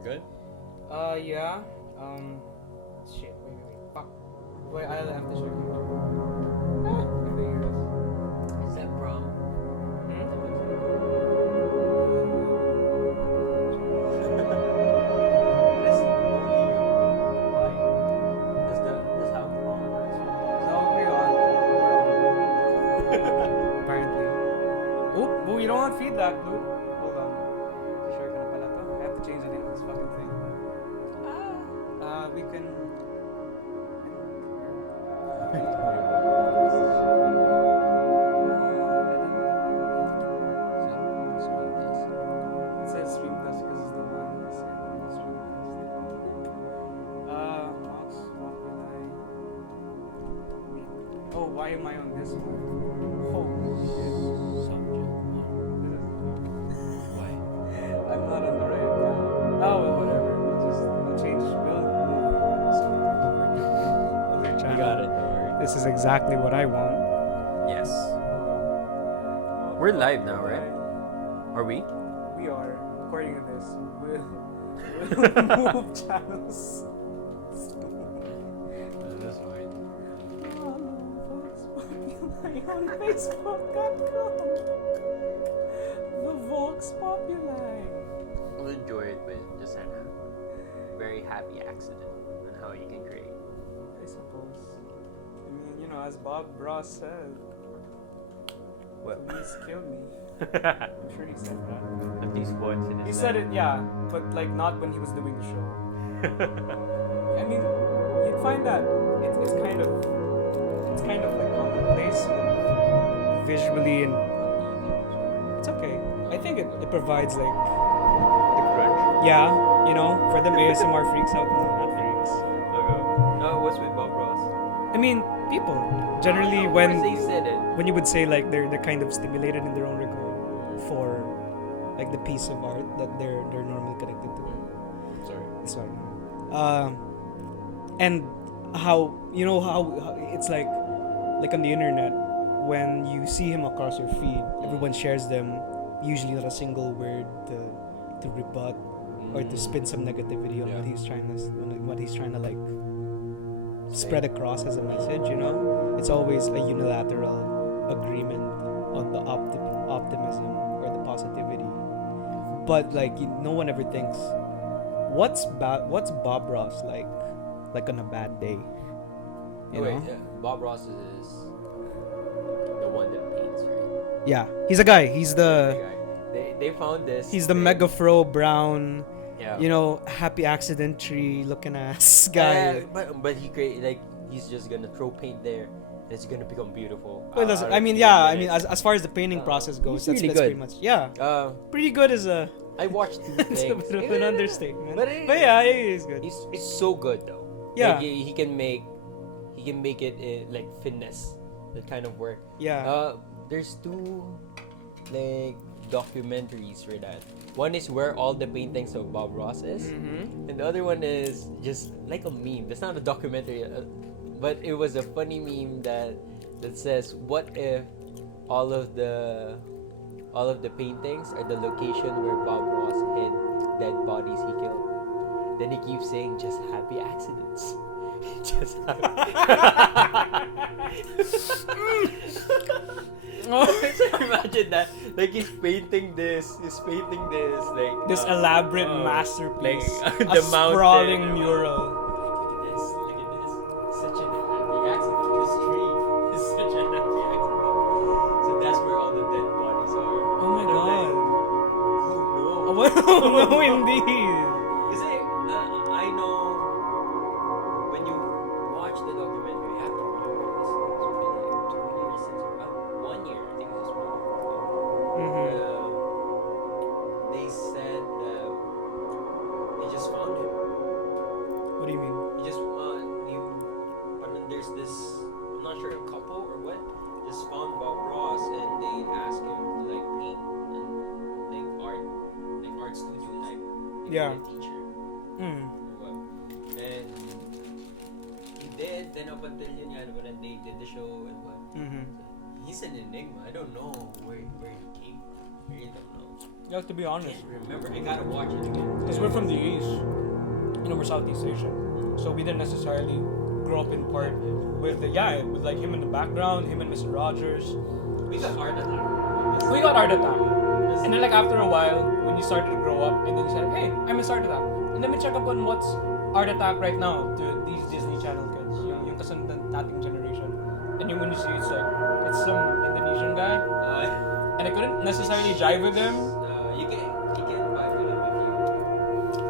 We're good? Yeah. Shit. Wait. Fuck. Wait, I have to show you. Is that brown? That's how prom works. So we're on. Apparently. Oh, you don't want feedback, dude. Hold on. Sure ka na pala to? I have to change the name of this fucking thing. We can. It says stream test because it's the one that said on the stream test. Voks, populi. Oh, why am I on this one? Holy shit. Subject. Why? I'm not on the right account. Oh, well, whatever. We'll change. Other You channel. got it, don't worry. This is exactly what I want. Yes. We're live now, right? Are we? We are, according to this, we'll move channels. That's fine. On Facebook.com. The Voks Populi. We'll enjoy it with just a very happy accident on how you can create. I suppose. I mean, as Bob Ross said, What? please kill me. I'm sure he said that. At least once in his He life. said it, yeah, but like not when he was doing the show. I mean, you'd find that it's kind of like commonplace visually, and it's okay. I think it provides like The crunch. yeah, for them ASMR freaks out. No, not freaks. Okay. No, what's with Bob Ross? I mean, people generally Of when course they said it. when you would say like they're kind of stimulated in their own regard for like the piece of art that they're normally connected to. Sorry. And how how it's like on the internet when you see him across your feed, everyone shares them, usually not a single word to rebut or to spin some negativity on Yeah. what he's trying to like spread across as a message. It's always a unilateral agreement on the optimism or the positivity, but like no one ever thinks what's Bob Ross like on a bad day. You know? Bob Ross is the one that paints, right? Yeah, he's a guy. He's the They found this. he's the thing. mega fro brown, Yeah. happy accident tree looking ass guy. But he create like he's just gonna throw paint there. And it's gonna become beautiful. Well, Out of I mean, 3 yeah. I mean, minutes. as far as the painting process goes, he's really that's pretty good. much pretty good is a I watched 2 it's a things. bit of an understatement. But But yeah, he is good. He's so good though. Yeah. Like, he can make it like finesse that kind of work. Yeah. There's 2 like documentaries for that. One is where all the paintings of Bob Ross is, Mm-hmm. and the other one is just like a meme. That's not a documentary, but it was a funny meme that says, "What if all of the paintings are the location where Bob Ross hid dead bodies he killed?" Then he keeps saying, "Just happy accidents." Just happy. So imagine that, like he's painting this, like This elaborate masterpiece, like, a the mountain. sprawling mural. Look at this. Such a happy accident. This tree is such a happy accident. So that's where all the dead bodies are. Oh my And I'm god. like, oh no. Oh, indeed. Kasi, I know when you watch the documentary, you have to remember this. It's been like 2 years since, 1 year, I think this was. Mm-hmm. They said they just found him. What do you mean? He just there's this, I'm not sure, a couple or what, just found Bob Ross and they asked him to like paint and like art studio type. Maybe Yeah. a teacher Mm. or what. And he did. Then up until yun nga, when they did the show and what. Mm-hmm. He's an enigma. I don't know where he came. I really don't know. You have to be honest. Remember, I gotta watch it again. because we're from the East, we're Southeast Asian, so we didn't necessarily grow up in part with with like him in the background, him and Mr. Rogers. We got Art Attack. We got Art Attack, and then like after a while, when you started to grow up, and then you said, "Hey, I miss Art Attack," and then we check up on what's Art Attack right now to these Disney Channel kids, yung kasundan nating generation, and when you see it's like it's some Indonesian guy, and I couldn't necessarily jive with him. You can vibe with him if you.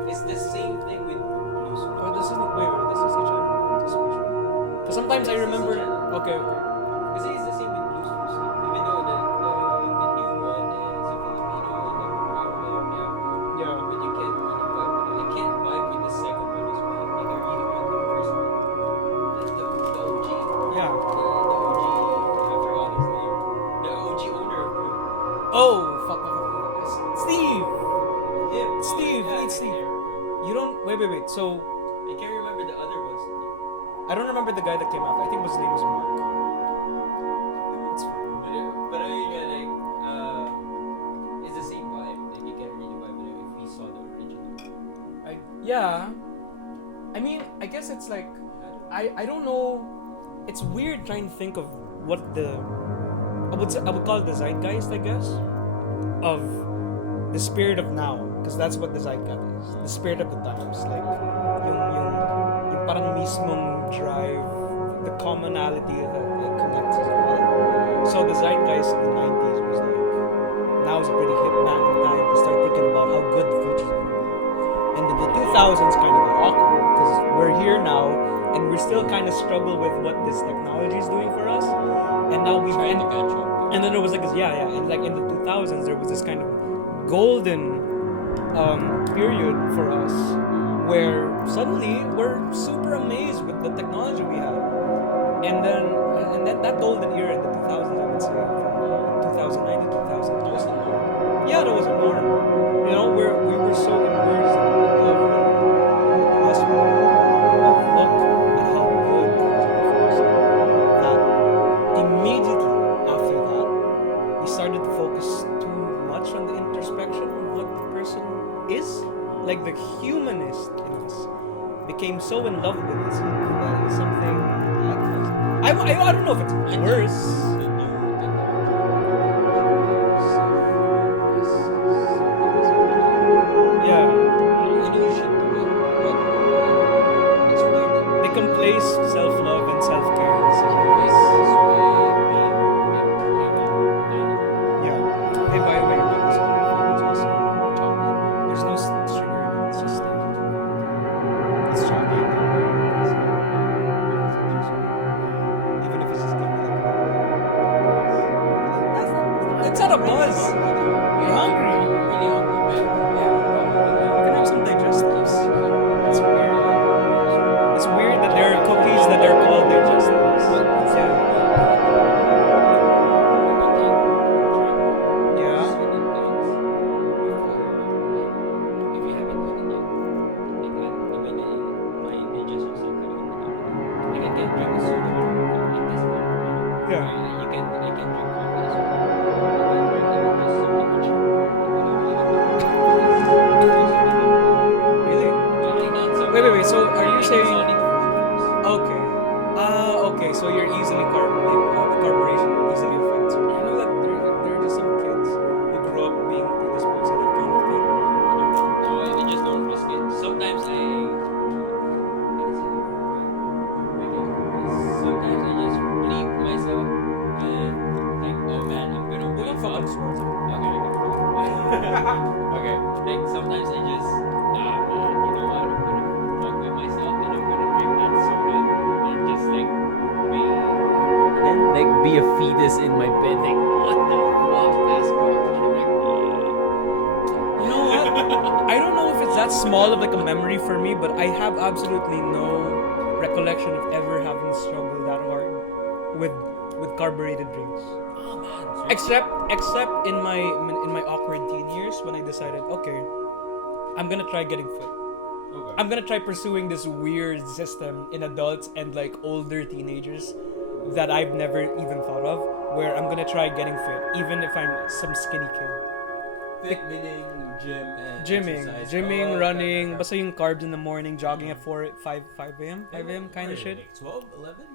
It's the same thing with Blues. Oh, this is this is the channel. Just to be sure. Because sometimes I remember. Okay. Because it's the same with Blues. Even though the new one is a Filipino and the prior one, Yeah. but you can't really vibe with it. I can't vibe with the second one as well. You can really want the first one. That's the OG. Yeah. The OG. I forgot his name. The OG owner of Blue. Oh, fuck. Steve! Him. Steve, Yeah, it's I Steve. can't remember. You don't. Wait. So, I can't remember the other ones. I don't remember the guy that came out. I think his name was Mark. It's fine. But I mean, like, it's the same vibe. Like, you can't really vibe with it if we saw the original. Yeah. I mean, I guess it's like. I don't know. It's weird trying to think of what I would call it the zeitgeist, I guess, of the spirit of now, because that's what the zeitgeist is. The spirit of the times, like yung parang mismong drive, the commonality that like connects as well. So the zeitgeist of the 90s was like, now is a pretty hip bang time to start thinking about how good the future's gonna be. And then the 2000s kind of got awkward because we're here now and we're still kind of struggle with what this technology is doing for us. And now we've Trying to catch up. and then there was like this, and like in the 2000s, there was this kind of golden period for us where suddenly we're super amazed with the technology we have. And then that golden era in the 2000s, I would say, from 2009 to 2000, that was the norm. Yeah, that was a norm. We were so immersed in the love and the prospect of look at how good things are for us that immediately after that, we started to focus too much on the introspection of what the person is. Like the humanist in us became so in love with itself that it's something I don't know if it's worse. The new Yeah, I know you should do it, but it's weird that they can place self-love and self-care in the same this place. is way Yeah. Hey, by the way, this is also chocolate. There's no sugar in it. It's just it's chocolate. Even if it's just giving me like it's not a buzz. You're hungry. really hungry, man. You can have some digestives. It's weird. It's weird that there are cookies that are called digestives. Yeah. Really? Wait. So are you saying? Okay. Okay. So you're easily the carburation easily affects you. I know that there are just some kids who grew up being predisposed to that kind of thing. I just don't risk it. Sometimes sometimes I just bleep myself and like, oh man, I'm gonna We wake don't fuck up. up sports. Okay, like sometimes I just, man, you know what? I'm gonna fuck with myself and I'm gonna drink that soda and just like be a fetus in my bed. Like, what the fuck, basketball? And I'm like, You know what? I don't know if it's that small of like a memory for me, but I have absolutely no recollection of ever having struggled that hard with carbureted drinks. oh man, Except in my awkward teen years when I decided, okay, I'm gonna try getting fit. okay. I'm gonna try pursuing this weird system in adults and like older teenagers that I've never even thought of, where I'm gonna try getting fit, even if I'm some skinny kid. Fit meaning gym and exercise. Gymming, Oh, running, okay. basta yung carbs in the morning, jogging at 5 a.m. 5 a.m. kind of Wait, shit. like 12, 11?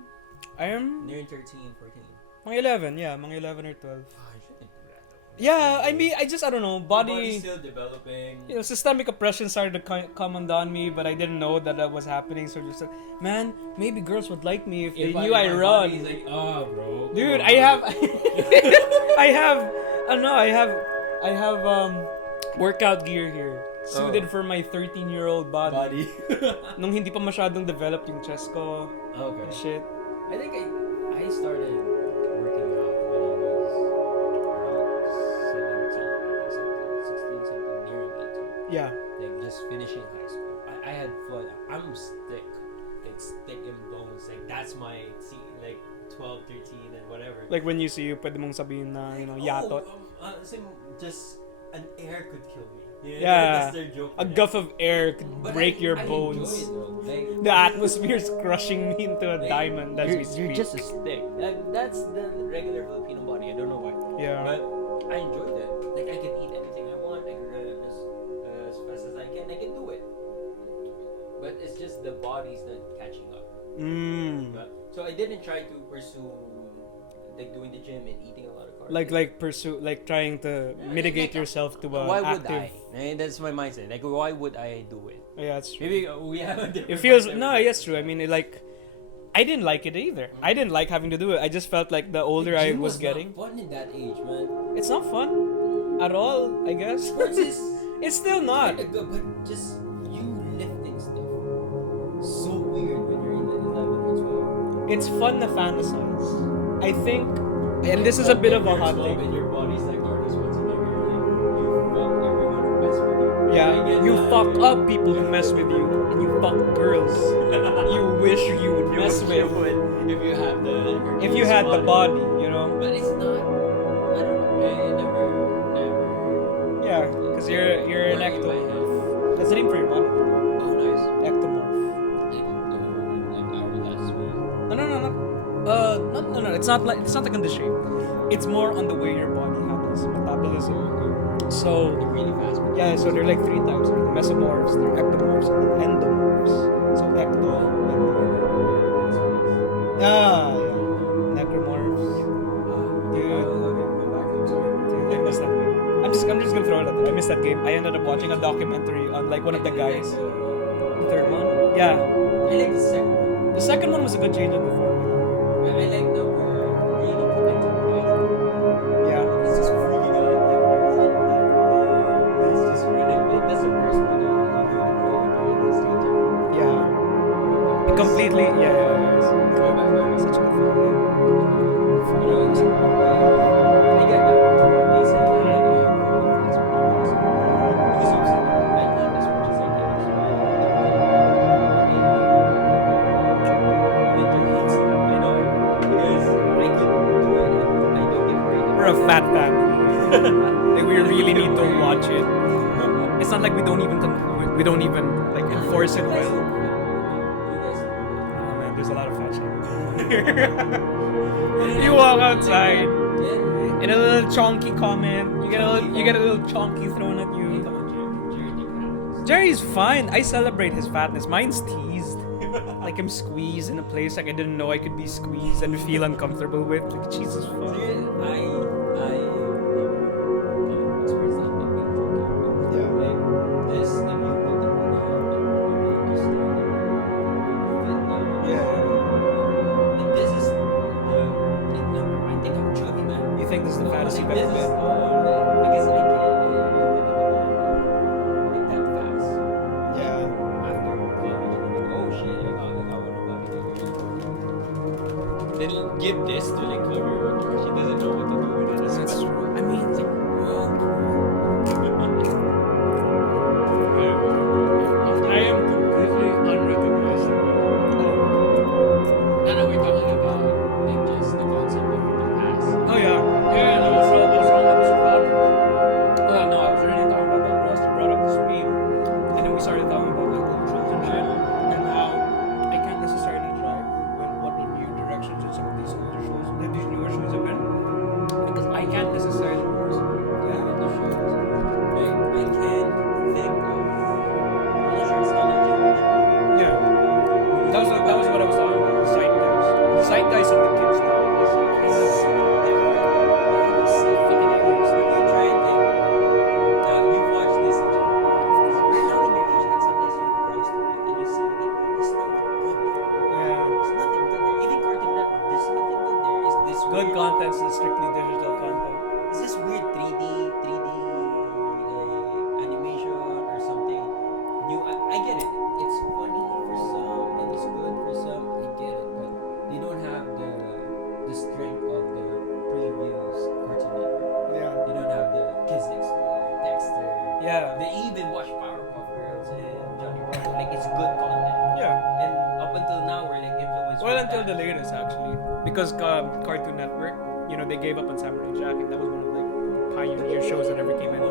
I am Nearing 13, 14. mga 11, yeah, mga 11 or 12. Oh, I shouldn't do that though. Yeah, I mean, I don't know, Your body, body's still developing. you know, systemic oppression started to come on me, but I didn't know that was happening. So just like, man, maybe girls would like me if they knew I my run. body's like, oh, bro. Dude, come I on." have, I have workout gear here, suited for my 13-year-old body. Nung hindi pa masyadong developed yung chest ko, Okay. shit. I think I started working out when I was around 17, I think 16, 17, nearing 18. Yeah. Like just finishing high school. I had fun. I'm thick. Like thick and bones. Like that's my like 12, 13 and whatever. Like when you see you, pwede mong sabihin na, you know, yatot. Just an air could kill me. Yeah. That's their joke. A guff of air could But break your I bones. enjoy it, though. Like, The atmosphere is crushing me into a like, diamond as we you're speak. just a stick. That's the regular Filipino body. I don't know why. Yeah. But I enjoyed it. Like I can eat anything I want. I can run as fast as I can. I can do it. But it's just the body's not catching up. But, so I didn't try to pursue like doing the gym and eating a lot of carbs. Like pursue, like trying to mitigate yourself to why would active. I? That's my mindset. Like why would I do it? Yeah, it's true. Maybe we have a different. It feels mindset no, with yes, true. I mean, I didn't like it either. I didn't like having to do it. I just felt like the older I Gym was getting, not fun in that age, man. it's not fun at all. I guess Sports is it's still not. kinda good, but just you lifting stuff. So weird when you're in the 11 or 12. It's fun to fantasize. I think, and this is a bit of a hot take. take. And your body's like Arnold Schwarzenegger. Like, you fuck everyone who mess with you. I Yeah, get you that. fuck up people who mess with you, and you fuck girls you wish you would You mess would with if you have the if you had the body, you know. But it's not. I don't know. It never. Yeah, because you're an worked in my ectomorph. head. That's the name for your body. Oh, nice. Ectomorph. Like hourglass. No. It's not like in the shape. It's more on the way your body handles metabolism. So They're really fast. yeah, so they're like 3 types. There are the mesomorphs, there are ectomorphs, and then endomorphs. So ecto, yeah, necromorphs. Dude, I missed that game. I'm just gonna throw it out there. I missed that game. I ended up watching a documentary on like one of the guys. The third one? Yeah. I like the second one. The second one was a good change of the formula. I like that we're really connected to guys. Yeah. It's just freaking out. It's just ridiculous. That's the first one. Yeah. Completely. Yeah. Such a good film. I get that. They say that I really fast because of I eat as much as I can. Winter heats. I know because I could do it and I don't get worried. We're a fat family. Like we really need to watch it. It's not like we don't even like enforce it well. Oh man, there's a lot of fat shaming. You walk outside, and a little chonky comment. You get a little chonky thrown at you. Jerry's fine. I celebrate his fatness. Mine's teased. Like I'm squeezed in a place like I didn't know I could be squeezed and feel uncomfortable with. Like Jesus fuck. You think this is the fattest you've ever been? Because I can't like that fast. Yeah. After college, oh shit, I want to then give this to like 12-year-old girl. She doesn't know what to do with it. That's true. I mean, It's like, I am completely unrecognizable. no, we're talking about like just the concept of the past. Oh yeah. Yeah, I was wrong. I was proud. Oh no, I was already talking about that. Rusty brought up the stream, and then we started talking about like shows and shit, and how I can't necessarily drive what the new directions in some of these older shows, these newer shows have been, because I can't necessarily I get it. It's funny for some and it's good for some. I get it, but they don't have the strength of the previous Cartoon Network. Yeah. They don't have the Kids Next Door, Dexter. Yeah. They even watch Powerpuff Girls and Johnny Bravo. Like it's good content. Yeah. And up until now, we're like influenced. Well, with until that. the latest actually, because Cartoon Network, they gave up on Samurai Jack, and that was one of like pioneer shows that ever came in. I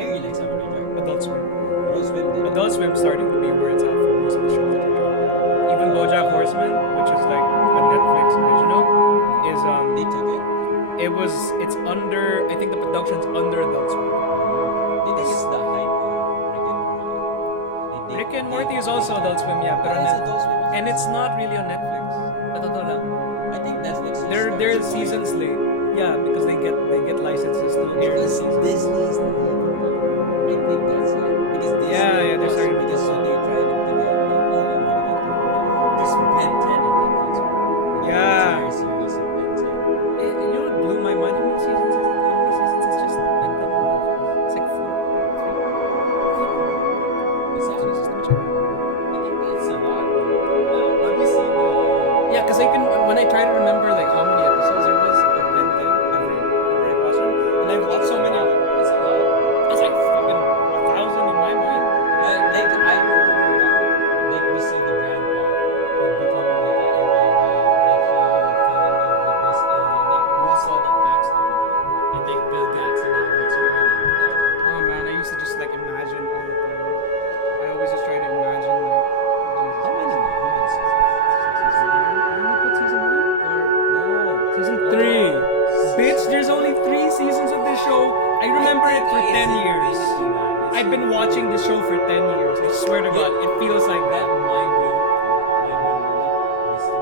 really like Samurai Jack. Adult Swim. Adult Swim did. Adult Swim starting to be where it's at for most of the shows that you're talking about. Even BoJack Horseman, which is like a Netflix original, is They took it. it's under, I think the production's under Adult Swim. They think it's the hype of Rick and Morty. Rick and Morty is also Adult Swim, yeah, but It's Adult Swim. and it's not really on Netflix. Totoo lang. I think Netflix. They're seasons late. Yeah, because they get licenses to air the Because season. Disney's the I think that's it. Because Disney Yeah, they're starting to because do so that. they're trying to get like, oh, I'm gonna get this Ben 10 in Netflix. Yeah. Entire series of Ben 10. You know what blew my mind? How many seasons is it? How many seasons is just like that? It's like 4. It's actually Let me check. I think it's a lot. Have you seen the Yeah, because when I try to remember like how many episodes there was of Ben 10 ever I watched them, and I've watched so many of them. It's a lot. It's like fucking 1,000 in my mind. Like I remember, like we see the grandpa like becoming like an MIB, like he fell in love with this alien. Like we saw that backstory, and like Bill Gates and how it's really. Oh man, I used to just like imagine all the time. I always just try to imagine like. How many seasons? Season 1 or No. season 3? Bitch, there's only 3 seasons of this show. I remember it for 10 years. I've been watching this show for 10 years. I swear to God, it feels like that that. mind blowing, Mr.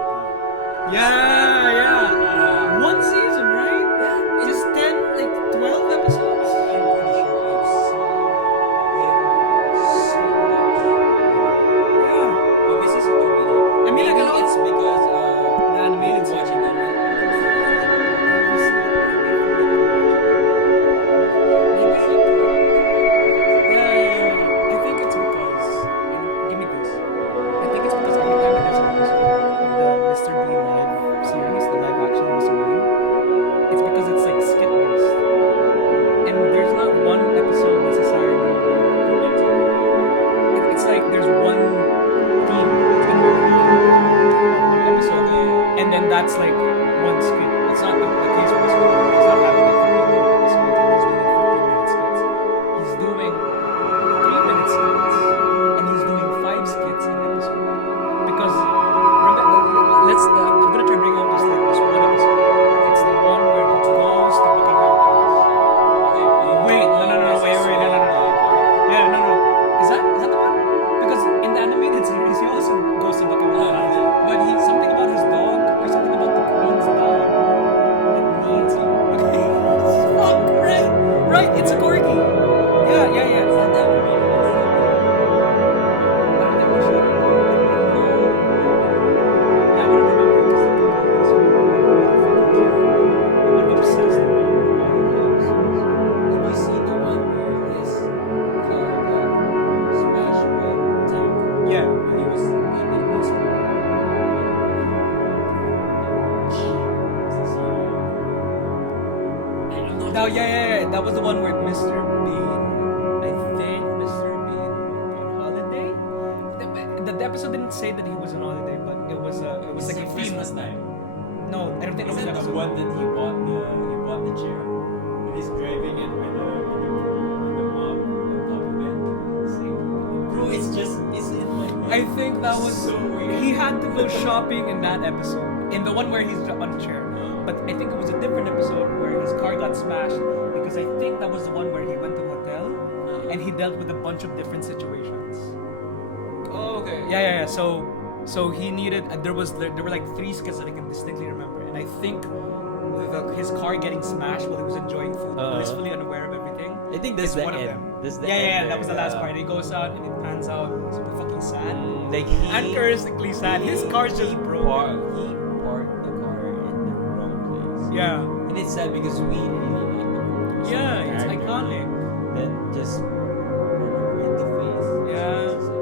B. Yeah. One season, right? Yeah. Just 10, like 12 episodes? I'm pretty sure I've seen him so much. Yeah. But my sister told me that. I mean, I maybe can it's because The animated we were watching series. them. Yeah. I think it's because. Give me this. I think it's because every time there's an episode of the Mr. Bean live series, the live action Mr. Bean, it's because it's like skit based. And there's not one episode necessarily where it's like there's one theme that's been one episode, and then that's like one skit. It's not the case with this one. He's not having like 15-minute episodes and he's doing 15-minute skits. He's doing 3-minute skits and he's doing 5 skits in an episode. Because I'm gonna try to bring up just like this one episode. It's the one where he goes to Buckingham Palace. Wait, no. Yeah, no. Is that the one? Because in the animated series, he also goes to Buckingham Palace, but he's something about his dog or something about the queen's dog that needs him. Fuck, right. It's a corgi. Yeah. Is that the animated one? I don't think we should. Yeah, I would remember because the corgis are obsessed. Have you seen the one where his car got smashed by a tank? Yeah. When he was in high school. No, yeah. That was the one where Mr. Bean, I think Mr. Bean went on holiday. The episode didn't say that he was on holiday, but it was like a theme. Christmas time. No, I don't think it Is was that that the episode. one that he bought the chair? When he's driving it with the mom on top of it. See? Bro, it's in my mind. I think that was so weird. He had to go shopping in that episode, in the one where he's on the chair. But I think it was a different episode where his car got smashed because I think that was the one where he went to a hotel and he dealt with a bunch of different situations. Oh, okay. Yeah. So he needed. There were like 3 skits that I can distinctly remember, and I think his car getting smashed while he was enjoying food, blissfully unaware of everything. I think this is the one of end. them. This is the Yeah, end that was the there. last part. He goes out and it pans out super fucking sad. Like he Uncharacteristically sad. His car's just broken. He parked the car in the wrong place. Yeah. And it's sad because we really like the movie. So Yeah, the it's character iconic. Then just run over in the face. Yeah. It's like,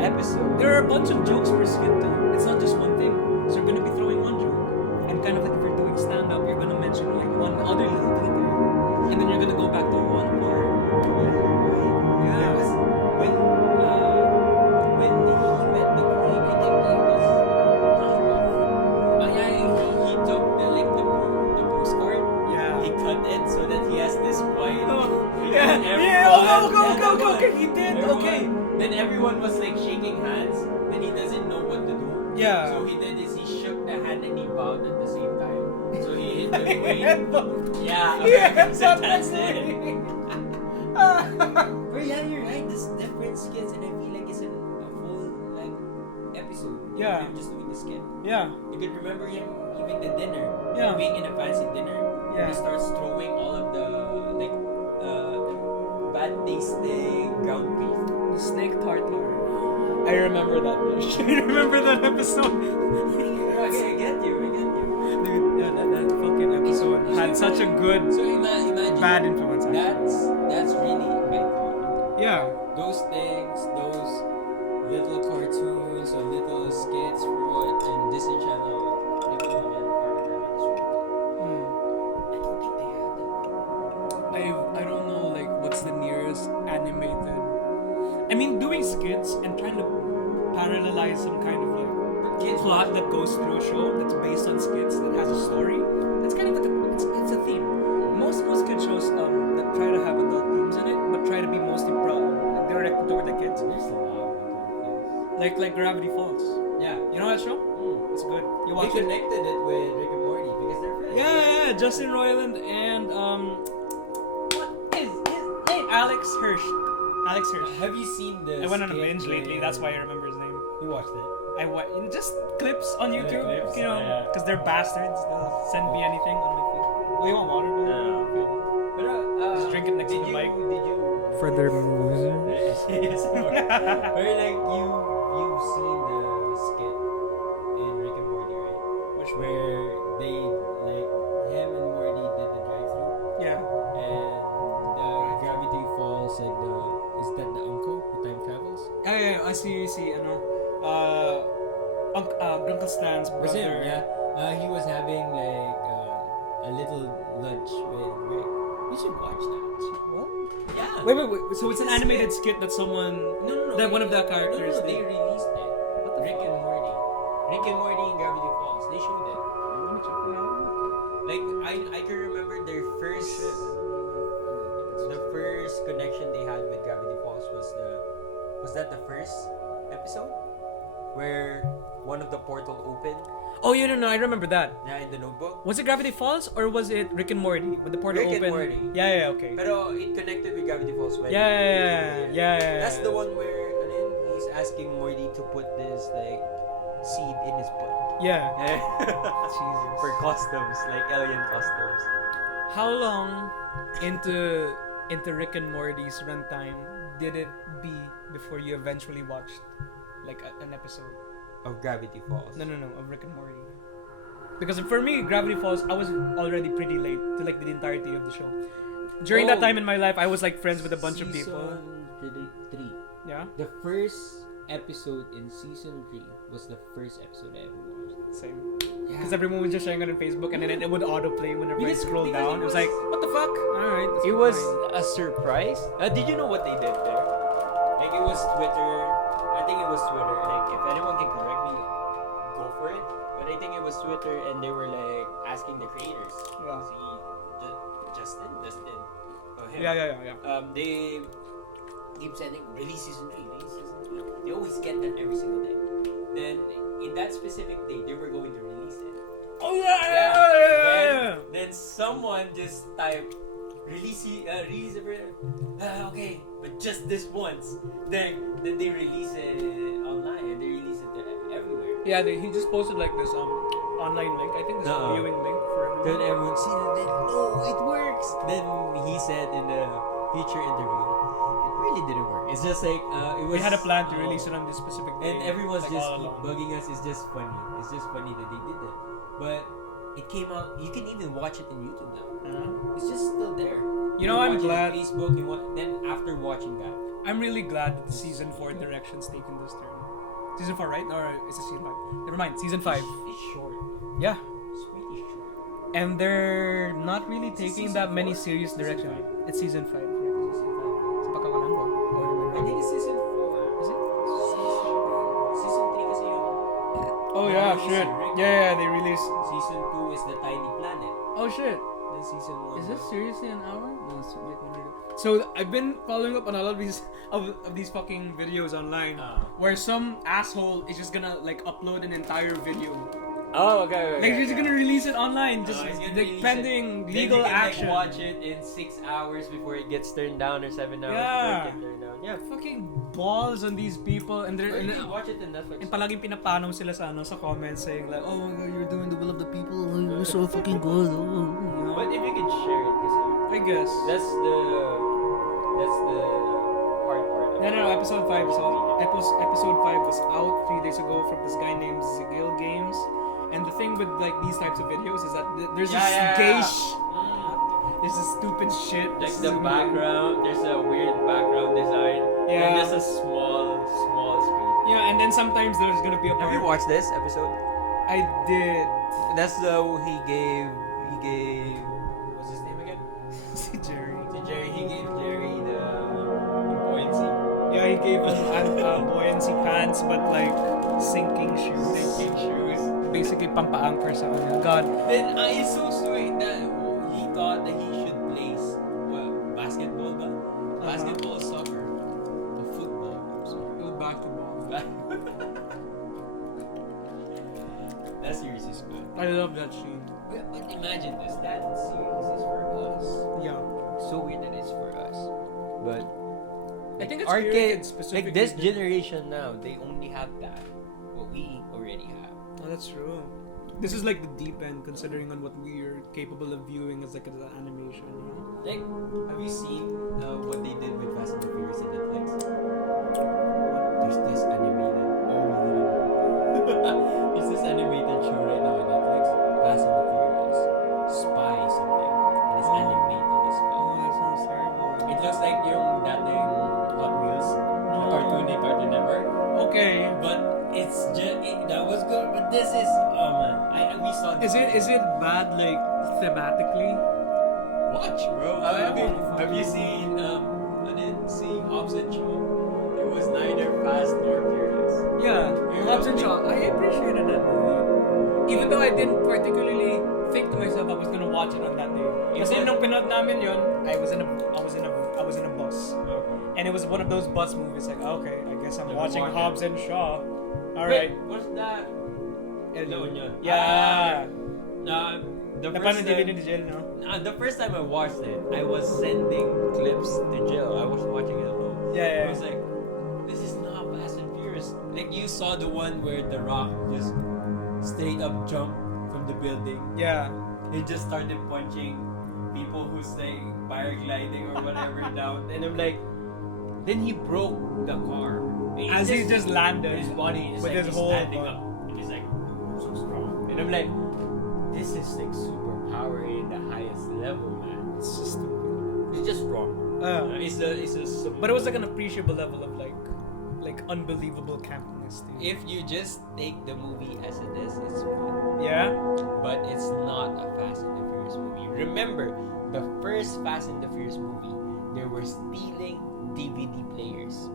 episode. There are a bunch of jokes per skit too. It's not just one thing. So you're gonna be throwing one joke, and kind of like if you're doing stand up, you're gonna mention like one other little detail, and then you're gonna go back to one part. There Yeah. was when he met the queen, I think he was not sure. Oh yeah, he took the postcard. Yeah. He cut it so that he has this white. Yeah. Everyone- Okay. He did. everyone- Okay. Then everyone was like shaking hands. Then he doesn't know what to do. Yeah. So he did is he shook the hand and he bowed at the same time. So he hit the queen. Yeah. Yeah, So that's it. Ah. But yeah, you're right. There's different skits, and I feel like it's a full like episode. Yeah. Of him just doing the skit. Yeah. You could remember him even the dinner. Yeah. Being in a fancy dinner. Yeah. He starts throwing all of the like bad tasting ground beef. The snake tartar. I remember that dish. I remember that episode. Okay, I get you. Dude, yeah, that fucking episode had such a good So imagine bad influence. Actually. that's really iconic. Yeah. Those things, those little cartoons or little skits for what and Disney Channel, Nickelodeon, Cartoon Network. Mm. I don't think they have that. I don't know like what's the nearest animated. I mean, doing skits and trying to parallelize some kind of like Kids plot that goes through a show that's based on skits that has a story. That's kind of like it's a theme. Most kid shows that try to have adult themes in it, but try to be mostly directed toward the kids. There's a lot of things. Like Gravity Falls. Yeah. You know that show? It's good. You They watch it? connected it with Rick and Morty because they're friends. Yeah. Justin Roiland and what is his name? Alex Hirsch. Have you seen the I went on a skit binge lately. with- That's why I remember his name. You watched it? I watch just clips on Yeah, YouTube, clips, you know, yeah. because they're bastards. They'll send me anything on my feed. Oh, you want water? Bro? But Just drink it next to did the you, mic. Did you? Further loser. Yes. Where like you've seen the skit in Rick and Morty, right? Where they like him and Morty did the drive-thru Yeah. and the gravity falls like the is that the uncle who time travels? Yeah. I see. I know. Uncle Stan's brother. Was him? Yeah. He was having like a little lunch with Rick. You should watch that. What? Yeah. Wait. So it's an It's a animated skit. skit that someone. No. That one of the characters No, they did. released it. Rick and Morty. Rick and Morty in Gravity Falls. They showed it. Let me check it out. Like I can remember their first. The first connection they had with Gravity Falls was that the first episode where one of the portal opened. Oh, no, I remember that. Yeah, in the Notebook. Was it Gravity Falls or was it Rick and Morty when the portal Rick and opened? Morty. Yeah, okay. Pero it connected with Gravity Falls when. Yeah. That's the one where he's asking Morty to put this like seed in his butt. Yeah. Jesus. For customs, like alien customs. How long into Rick and Morty's runtime did it be before you eventually watched like an episode? Of Gravity Falls. No, of Rick and Morty. Because for me, Gravity Falls, I was already pretty late to like the entirety of the show. During that time in my life, I was like friends with a bunch of people. Season 3. Yeah. The first episode in season 3 was the first episode I ever watched. Same. Yeah. Because everyone was just sharing it on Facebook, and then it would autoplay whenever I scrolled because down. It was like, what the fuck? All right. that's It was fine. a surprise. Did you know what they did there? Like it was Twitter. I think it was Twitter. Like if anyone can correct me, go for it. But I think it was Twitter, and they were like asking the creators. Yeah. See, Justin. Oh, him. Yeah. They keep sending release season 3. They always get that every single day. Then in that specific day, they were going to release it. Oh yeah. Then someone just typed release it. Okay, but just this once. Then they release it online and they release it everywhere. Yeah, he just posted like this online link. I think this viewing link for Then everyone. everyone seen it. Then no, it works. Then he said in the feature interview, it really didn't work. It's just like it was. We had a plan to release it on this specific day. And everyone's like, just all keep along. bugging us. It's just funny. It's just funny that they did it. But it came out. You can even watch it on YouTube now. Uh-huh. It's just still there. You know, I'm watch it on glad. Facebook. Then after watching that, I'm really glad that the season 4 direction's taken this turn. Season 4, right? Or is it season 5? Never mind, season 5. It's short. Yeah. It's really short. And they're not really Is it taking season that many 4? serious Season direction. 5? It's season 5. Season 5. Sa pagkakalam ko. Or am I I wrong? think it's season 4. Is it? Season 3 kasi yung... Oh they yeah, release shit. it, right? Yeah, they released. Season 2 is the tiny planet. Oh shit. Then season 1 Is this seriously an hour? No, it's like 100. So I've been following up on all of these of these fucking videos online where some asshole is just gonna like upload an entire video. Oh, okay. Like he's just gonna release it online, just he's gonna like release pending it. legal Then you can, action. Like, watch it in 6 hours before it gets turned down or 7 hours Yeah. before it gets turned down. Yeah. Fucking balls on these people, and they're Or you can watch it in Netflix. and palaging pinapanom sila sa sa comments saying like, oh my god, you're doing the will of the people, oh, you're so fucking good. Oh, you know? But if you can share it, kasi I guess. that's the hard part. No, episode 5 is out. Episode 5 was out 3 days ago from this guy named Zigil Games. And the thing with like these types of videos is that there's this gay there's this stupid shit. Like the background, there's a weird background design. Yeah. And there's a small screen. Yeah, and then sometimes there's gonna be a part. Have you watched this episode? I did. That's the he gave what's his name again? Jerry. To Jerry, he gave Jerry the buoyancy. Yeah, he gave him buoyancy pants, but like sinking shoes. Sinking shoes. Basically, pampa-anchor sa kanya. God. Then it's so sweet that he thought that he should place basketball ba? Basketball, soccer, or football. Go back to ball. That series is good. I love that scene. But imagine this, that series is for us. Yeah. So weird that it's for us. But I think it's our created kids, specifically like this to- generation now, they only have that. What we already have. Oh, that's true. This is like the deep end, considering on what we are capable of viewing as like an animation. You know? Like, have you seen what they did with Fast and the Furious in Netflix? There's this animated. There's this animated show right now on Netflix. Fast and the Furious. Spy something. And it's animated as well. Oh, that sounds terrible. It looks like yung dating Hot Wheels. Cartoon Network. Okay. But it's just that was good. But this is we saw. Is it bad like thematically? Watch, bro. Have you seen I didn't see Hobbs and Shaw. It was neither fast nor furious. Yeah, Hobbs and Shaw. I appreciated that movie. Even though I didn't particularly think to myself I was gonna watch it on that day. Kasi nung pinod namin yun, I was in a bus. Okay. And it was one of those bus movies like, okay, I guess I'm Never watching watched Hobbs and Shaw. Alright. What's that? Hello, Yeah. The Napanood first din time, ni Jill, no? the first time I watched it, I was sending clips to Jill. I was watching it alone. Yeah. I was like, this is not Fast and Furious. Like you saw the one where The Rock just straight up jumped from the building. Yeah. He just started punching people who's like paragliding or whatever down, and I'm like, then he broke the car. As he just landed his body is with like his he's whole standing body. up, and he's like so strong. And I'm like, this is like superpower in the highest level, man. It's just stupid. It's just wrong. It's a. But it was like an appreciable level of like unbelievable campiness, dude. If you just take the movie as it is, it's fun. Yeah? But it's not a Fast and the Furious movie. Remember, the first Fast and the Furious movie, they were stealing DVD players.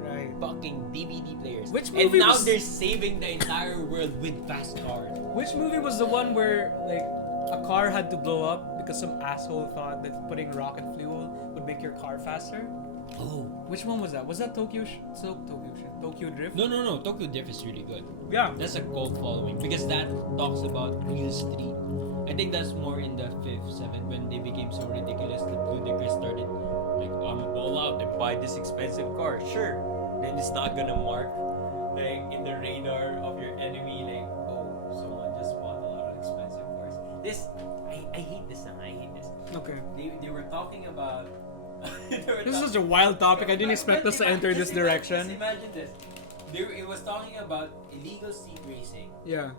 Right. Fucking DVD players. Which and movie now was- they're saving the entire world with fast cars. Which movie was the one where like a car had to blow up because some asshole thought that putting rocket fuel would make your car faster? Oh. Which one was that? Was that Tokyo Drift? No. Tokyo Drift is really good. Yeah. That's a cult following because that talks about real street. I think that's more in the 5th, 7th when they became so ridiculous that Ludacris started like, ball out and buy this expensive car. Sure. Then it's not gonna mark like in the radar of your enemy like, oh, someone just bought a lot of expensive cars. I hate this song. I hate this. Okay. They were talking about This is such a wild topic. I didn't expect us to enter this direction. Just imagine this. It was talking about illegal street racing Yeah.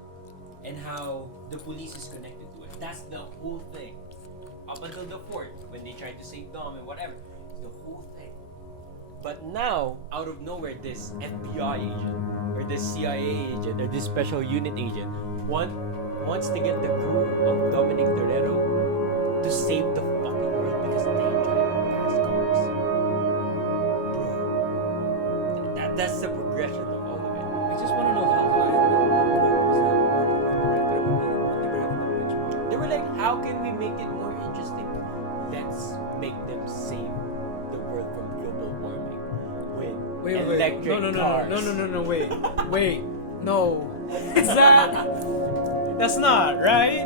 and how the police is connected to it. That's the whole thing. Up until the 4th, when they tried to save Dom and whatever. It's the whole thing. But now, out of nowhere, this FBI agent or this CIA agent or this special unit agent wants to get the crew of Dominic Toretto to save the fucking world because they drive fast cars. Bro, that's the progression of all of it. I just want to know how high was that They were like, how can we make it more interesting? Let's make them save the world from global warming with electric cars. No, wait, no. Is that? That's not right.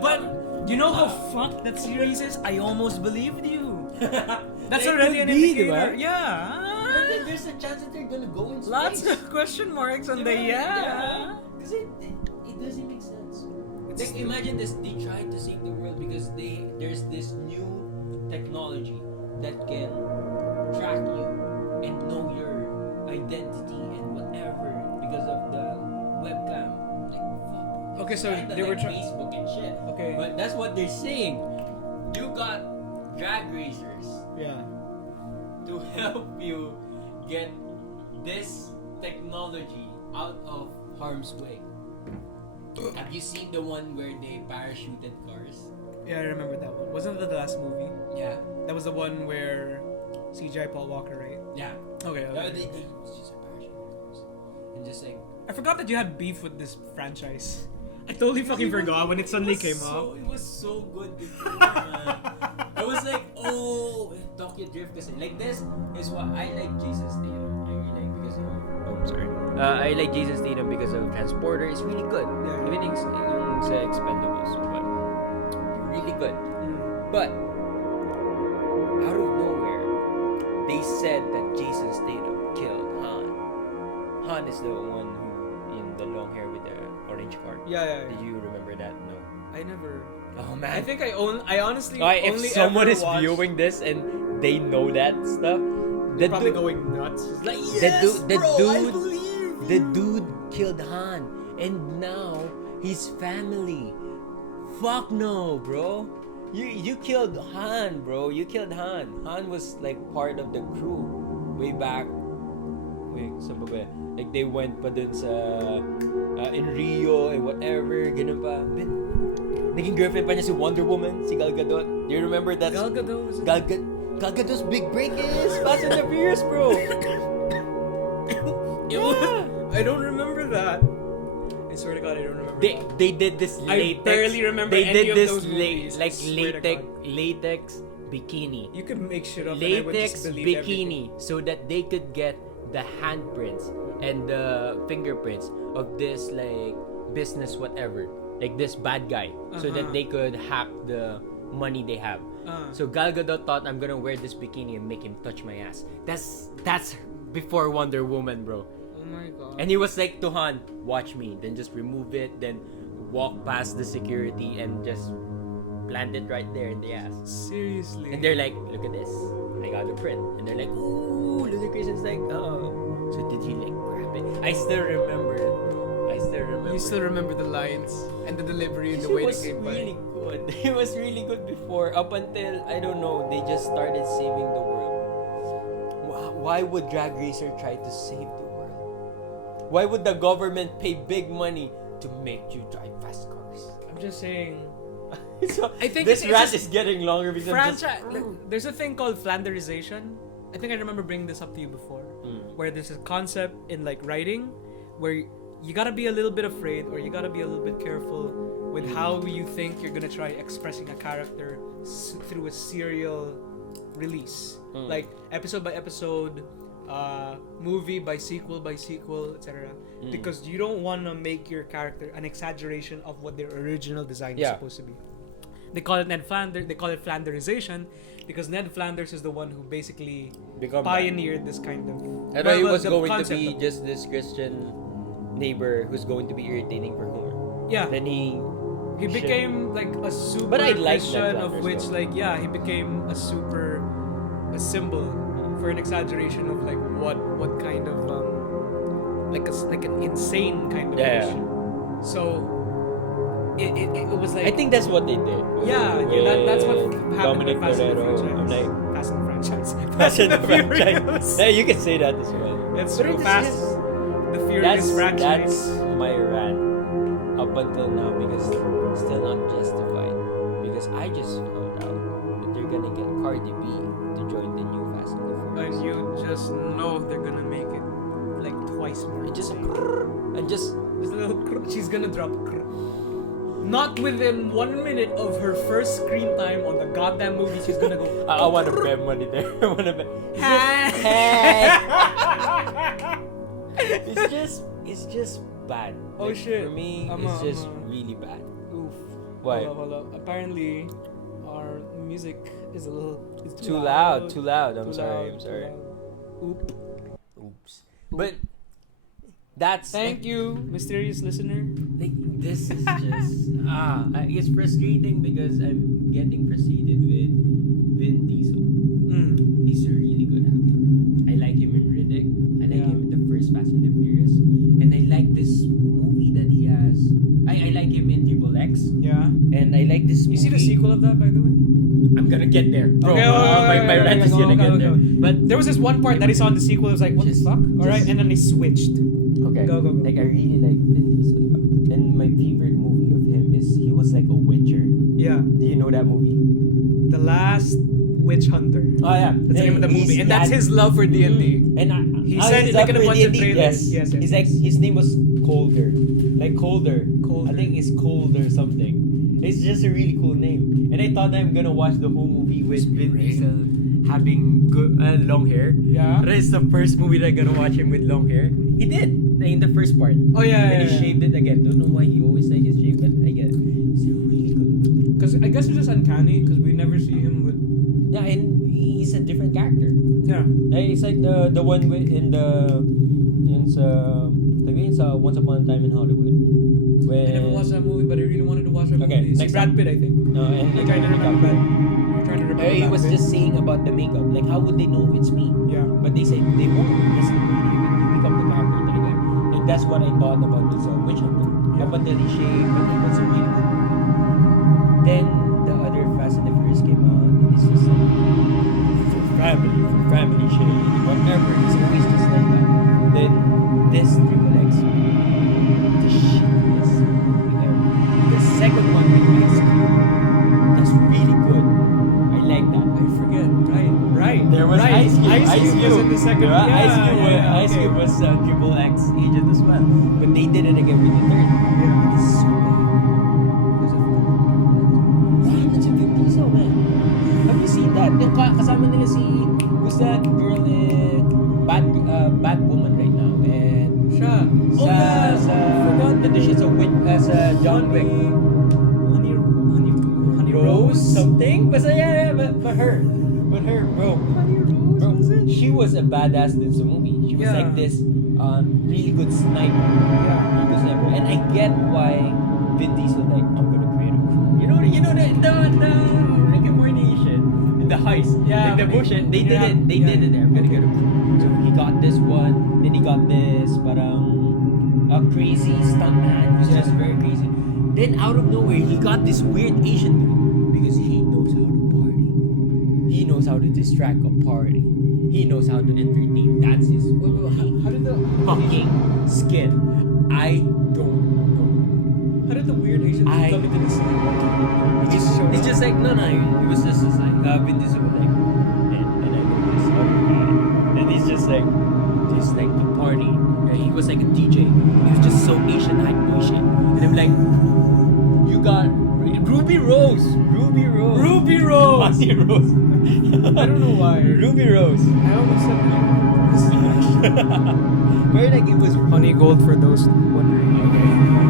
But you know how fucked that series is. I almost believed you. That's It already could an be, indicator. diba? Yeah. There's a chance that they're gonna go in space. Lots of question marks on the yeah. Because it doesn't make sense. Like imagine this, they tried to save the world because there's this new technology that can track you and know your identity and whatever because of the webcam. Like fuck. Okay, so Kinda they were like trying. Facebook and shit. Okay. But that's what they're saying. You got drag racers Yeah. to help you get this technology out of harm's way. Have you seen the one where they parachuted cars? Yeah, I remember that one. Wasn't that the last movie? Yeah. That was the one where CGI Paul Walker, right? Yeah. Okay. Yeah, okay. they just parachuted cars. And just like I forgot that you had beef with this franchise. I totally fucking forgot when it suddenly came up. It was so good before, man. I was like, oh, Tokyo Drift kasi. Like this is what I like Jason Statham. I really like because of sorry. I like Jason Statham because of Transporter. It's really good. Yeah. Even yung sa Expendables, but really good. But out of nowhere, they said that Jason Statham killed Han. Han is the one who in the long hair with the orange car. Yeah. Did you remember that? No. I never. Oh man. I think I honestly if only someone ever is watched, viewing this and they know that stuff, they're probably going nuts. Just like the dude killed Han, and now his family. Fuck no, bro. You killed Han, bro. You killed Han. Han was like part of the crew way back. Wait, saan ba ba? Like they went pa dun sa in Rio and whatever, ganun pa. But, naging girlfriend pa niya si Wonder Woman, si Gal Gadot. Do you remember that? Gal Gadot was Gal Gadot's big break is Fast and the Furious, bro. I don't remember that. I swear to God, I don't remember. They did this latex. I barely remember They any did of this those movies, I like swear to latex bikini. You could make shit up and I would Latex just believe bikini so that they could get the handprints and the fingerprints of this like business whatever, like this bad guy, so that they could hack the money they have. So Gal Gadot thought, I'm gonna wear this bikini and make him touch my ass. That's before Wonder Woman, bro. Oh my God. And he was like to Han, watch me, then just remove it, then walk past the security and just plant it right there in the ass. Seriously. And they're like, look at this, I got the print. And they're like, ooh, Ludacris is like, oh. So did he like grab it? I still remember it, bro. I still remember. You still remember the lines and the delivery and the way they came really by. good. It was really good before, up until, I don't know, they just started saving the world. Why would Drag Racer try to save the world? Why would the government pay big money to make you drive fast cars? I'm just saying. So, I think this it's rant just is getting longer because I'm just... There's a thing called Flanderization. I think I remember bringing this up to you before, where there's a concept in like writing, where you gotta be a little bit afraid, or you gotta be a little bit careful with how you think you're gonna try expressing a character through a serial release, like episode by episode, movie by sequel, etc. Because you don't want to make your character an exaggeration of what their original design is supposed to be. They call it They call it Flanderization because Ned Flanders is the one who basically pioneered this kind of. I thought he was the going to concept be of- just this Christian neighbor who's going to be irritating for Homer. Yeah. Then he became like a super But I like Christian, Ned of Flanders, which though. he became a symbol for an exaggeration of like what kind of like an insane kind of Yeah. Christian. So it was like I think that's what they did. yeah, that's what happened Dominic with Fast and the Toretto. franchise. I'm like, Fast and the franchise. Fast and the franchise. Furious. Yeah, you can say that as well. It's But true. it's Fast, just- the Furious franchise. That's my rant up until now because still not justified. Because I just found out that they're gonna get Cardi B to join the new Fast and the Furious. And you just know they're gonna make it like twice more. And just insane. and just Just a little she's gonna drop not within 1 minute of her first screen time on the goddamn movie. She's gonna go. I want to bet money there. I want to bet. Hey. It's just bad. Oh, shit. For me, I'm it's a- just I'm a- really bad. Oof. Why? Hold up. Apparently, our music is a little it's Too loud. Too loud. I'm Too sorry. loud, I'm too sorry. loud. Oop. Oops. But that's Thank you, mysterious listener. Like this is just it's frustrating because I'm getting frustrated with Vin Diesel. He's a really good actor. I like him in Riddick. I like Yeah. him in the first Fast and the Furious, and I like this movie that he has. I like him in Triple X, Yeah. and I like this. You see the movie- sequel of that, by the way? I'm gonna get there, bro. Okay, my rant is gonna get there. But There was this one part that he saw in the sequel. It was like, what the Just- fuck? All right, just- and then they switched. okay, Go. like I really like Vin Diesel, and my favorite movie of him is he was like a Witcher. Yeah. Do you know that movie? The Last Witch Hunter. Oh yeah, That's the name of the movie, and that's his love for D&D. And He said it like in a bunch of trailers. Yes. He's like his name was Colder, like Colder. Colder. I think it's Colder something. It's just a really cool name. And I thought I'm gonna watch the whole movie with Vin Diesel having good long hair. Yeah. But it's the first movie that I'm gonna watch him with long hair. He did in the first part. Oh yeah. Then he shaved it again. Don't know why he always like his shave, but I get it. It's a really good movie. Because I guess it's just uncanny because we never see him with. Yeah, and he's a different character. Yeah. It's like the one with in Once Upon a Time in Hollywood. When I never watched that movie, but I really wanted to watch that Okay, movie. See next Brad time. Pitt, I think. No, and You're trying to remember Brad. You're trying to remember. he Brad was Pitt. just saying about the makeup. Like, how would they know it's me? Yeah. But they say they won't. That's the movie. You become the character. Like that's what I thought about this Witch Hunter. Yeah. Up until he shaved, but it was a really good movie. Then the other Fast and the Furious came out, and it's just like for family shade, whatever. It's always just like that. Then this Triple X, the shittiest movie ever. The second one with Ice Cube, that's really good. I like that. I forget. Right. There was right. Ice Cube. Ice Cube was in the second. Yeah, Yeah, Ice Cube was Triple X agent as well. But they did it again with the third. Yeah. It's so bad. There's a yeah, it's a Vin Diesel, man. Have you seen that? Yung kasama nila si who's that girl bad woman right now and Siya. Oh, she's a witch as a John Wick. Honey Rose something? Basta yeah, but her, bro. Honey Rose, Bro, was it? she was a badass in the movie. She was Yeah. like this really good sniper. Yeah. Really good sniper. And I get why Vin Diesel like, I'm gonna create a crew. You know the Rick and Morty shit. The heist. Yeah, Like the but bullshit. They yeah, did it. They yeah. did it there. I'm gonna get a crew. So he got this one, then he got this a crazy stuntman who's just very crazy. Then out of nowhere he got this weird Asian dude because he knows how to party. He knows how to distract a party. He knows how to entertain. That's his How did the fucking skill. I don't know. How did the weird Asian dude I- come into the scene? He just showed It's up. just like no. It was just like Vin Diesel was like, and I know this other guy. And he's just like a party. And he was like a DJ. He was just so Asian hype bullshit. And I'm like, you got Ruby Rose. Ruby Rose. Ruby Rose. I don't know why. Ruby Rose. I almost said the name. Where like it was Honey Gold for those wondering.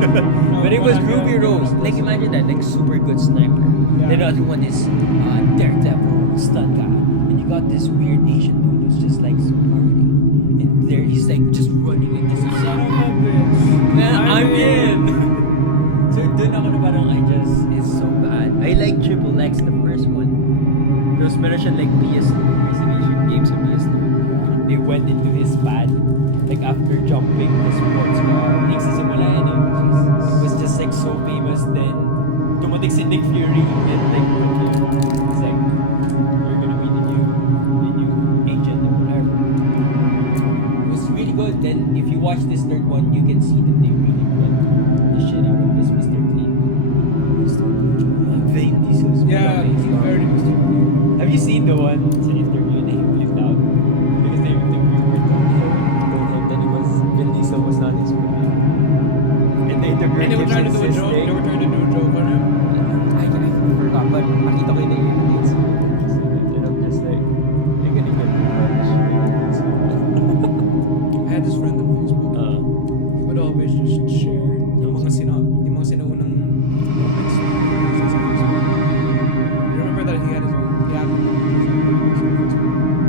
Okay. But it was Ruby Rose. Like imagine that, like super good sniper. Yeah. Then the other one is Daredevil, stunt guy. And you got this weird Asian dude who's just like party. And there he's like just running like this. He's like, man, I'm in. So dun ako na parang it's so bad. I like Triple X, the first one. Those meron siya like PS2, PlayStation games of PS2. They went into his pad. Like after jumping the sports car, nagsisimula yan eh. It was just like so famous then shared yung mga sinaunang moments. You remember that he had his own Facebook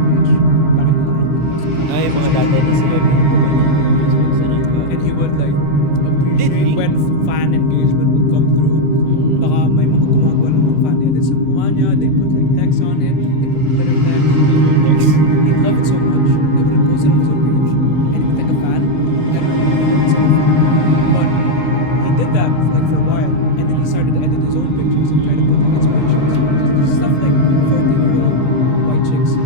page back in around 2000. Yung mga dati na sila And he would like appreciate when fan engagement would come through. Baka may mga gumagawa ng mga fan edits sa mukha niya, they put like text on it, they put a bit of text. He loved it so much. They would post it on his own page. And he would take a fan and but he did that like for a while, and then he started to edit his own pictures and try to put like inspirations. Just stuff like 14-year-old white chicks in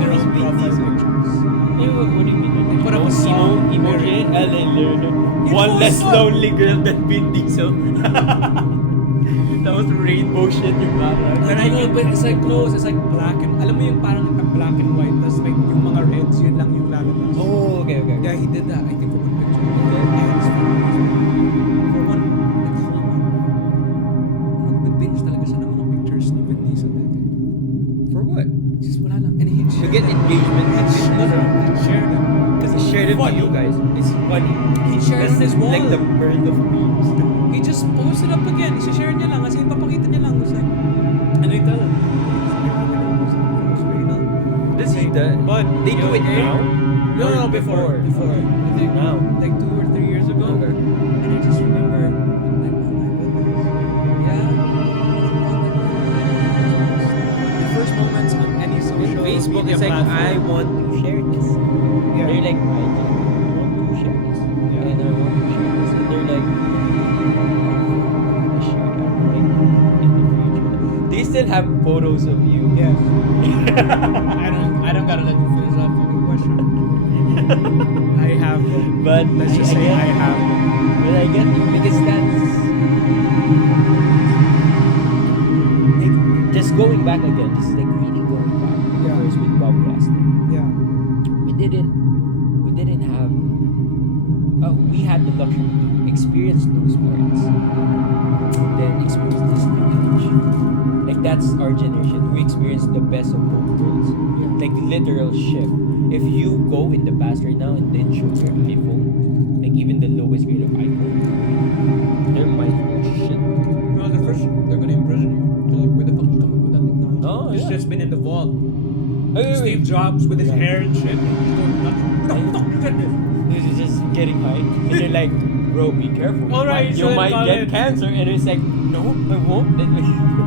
their own profile pictures. What do you mean? They put up a song. Emoji, one less lonely girl than Vin Diesel. That was rainbow shit yung background. And I know, but it's like close, it's like black and, alam mo yung parang black and white, tas like yung mga reds, yun lang yung lalabas. Oh, okay. Yeah, he did that, I think, for one picture. And it's for one, like, whole month. Magbe-binge talaga siya ng mga pictures ni Vin Diesel dati. For what? Just wala lang. And he To get engagement. he shared it. Because he shared it to you guys. It's funny. He shared it on his wall. Like the bird of memes. He just posted up again. Share niya lang kasi papakita niya lang. It's like, Ano yung tell him? Does he do? But They do it now? No, before. I think Now. like 2 or 3 years ago. Okay. And I just remember, like, oh my goodness. Yeah. The first moments on any social Facebook media is like, platform. I want to share this. Yeah. They're like, I want to share this. Yeah. And I want to share this. And they're like, I'm gonna share that like in the future. They still have photos of you. Yes. I don't gotta let you finish that fucking question. I have them. But Let's just say I have them. But I get you because that's like just going back again, just like really going back. Yeah. First with Bob Rossler. Yeah. We didn't have we had the luxury to experience those parts. Then experience this new age. Like that's our generation. We experienced the best of both worlds. Like literal shift. If you go in the past right now and then show your iPhone, like even the lowest grade of iPhone, their minds will shit. No, the first they're gonna imprison you. They're like, where the fuck you coming with that technology? Oh, It's yeah. just been in the vault. Wait. Steve Jobs with his Yeah. hair and shit. He's going nuts. Where the fuck you get this? This is just getting high, and they're like, "Bro, be careful. Alright, you so might then get call it- cancer." And it's like, "No, I won't."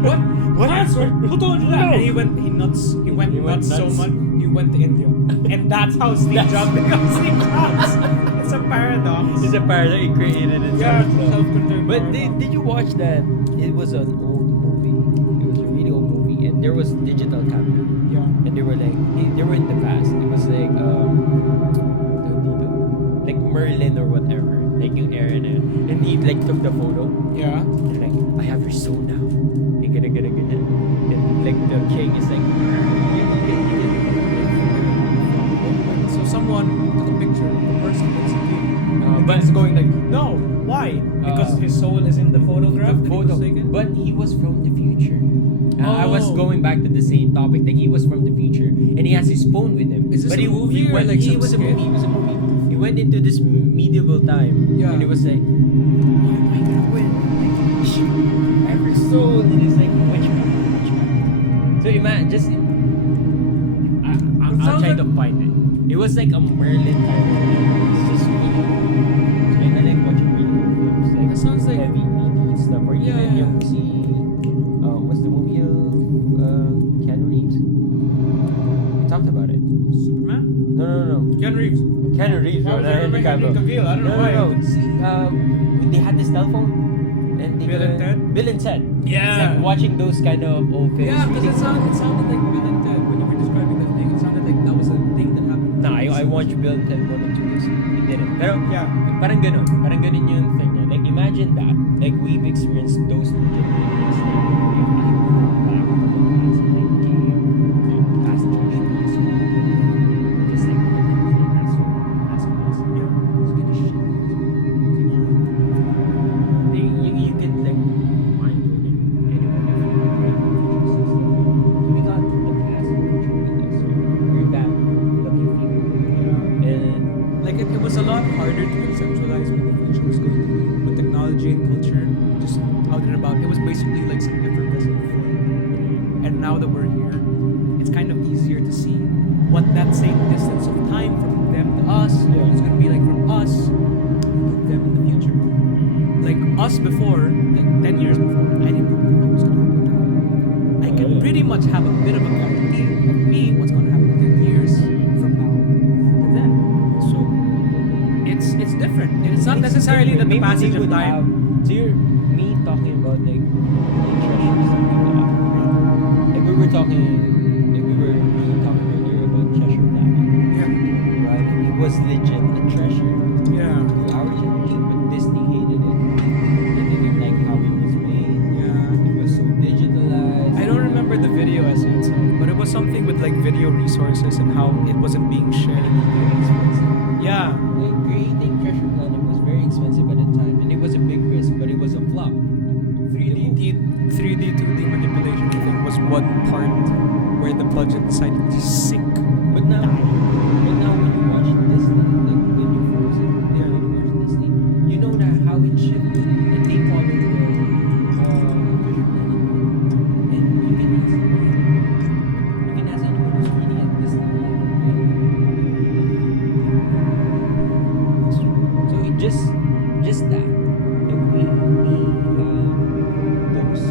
What? What? Cancer? Who told you that? No. And he went nuts. He went He went nuts so nuts. much. He went to India, and that's how Steve Jobs becomes Steve Jobs. It's a paradox. It's a paradox he created itself. Yeah, self-contained But paradox. did you watch that? It was an old movie. It was a really old movie, and there was digital camera, Yeah. and they were like, they were in the past. It was like like Merlin or whatever, like yung era na yun. And he like took the photo. Yeah. And like, I have your soul now. And gonna. And like the king is like, So someone took a picture of the person that's the king. but- But it's going like, no, why? Because his soul is in the photograph. the that he photo. was taken? But he was from the future. I was Oh. going back to the same topic. Like he was from the future, and he has his phone with him. Is this but a movie or went, like he some was a skit? movie. He was a movie. He went into this medieval time, Yeah. and it was like, why am I gonna win? Like, every soul, and it's like which one? So imagine just. I'll sounds try like- to find it. It was like a Merlin type. It's just really. So I like watching really old films, like That sounds like- heavy ED stuff, or Yeah, even yeah. you see. What's the movie? Keanu Reeves. We talked about it. Superman? No. Keanu Reeves. Keanu Reeves, Why bro. was I remembering Henry Cavill? I don't know why. No. See, when they had this telephone, and they Bill and Ted? Bill and Ted. Yeah. It's like watching those kind of old films. Yeah, because really it sounded like Bill and Ted when you were describing that thing. It sounded like that was a thing that happened. Nah, I watched Bill and Ted 1 and 2 days. He did it. Pero, Yeah. parang ganun. Parang ganun yung thing niya. Like, imagine that. Like, we've experienced those two generations. You could like mind blowing anyone if you break the future system. So we got the past and future with us. We're that lucky few. And Like it was a lot harder to conceptualize us before, like 10 years before, I didn't know what was gonna happen now. I can pretty much have a bit of a guarantee of me what's gonna happen 10 years from now to then. So it's different. It's not necessarily that the Maybe passage we of would time. So you're me talking about like the treasures that we got. Like we were talking, like we were really talking earlier about Treasure Planet. Yeah. Right? It was legit a treasure Yeah. to our generation, but Disney hated it. They didn't like how it was made. Yeah. It was so digitalized. I don't remember the video essay itself, but it was something with like video resources and how it wasn't being And shared. it was very expensive. Yeah. Like creating Treasure Planet was very expensive at the time, and it was a big risk, but it was a flop. 3D 2D manipulation, I think, was one part where the budget decided to just sink. But now when you watch Disney, like when you watch Disney, you know that how it shifted, and they followed the Treasure Planet, and you can ask anyone who's reading at Disney. That's true. So it just that we have those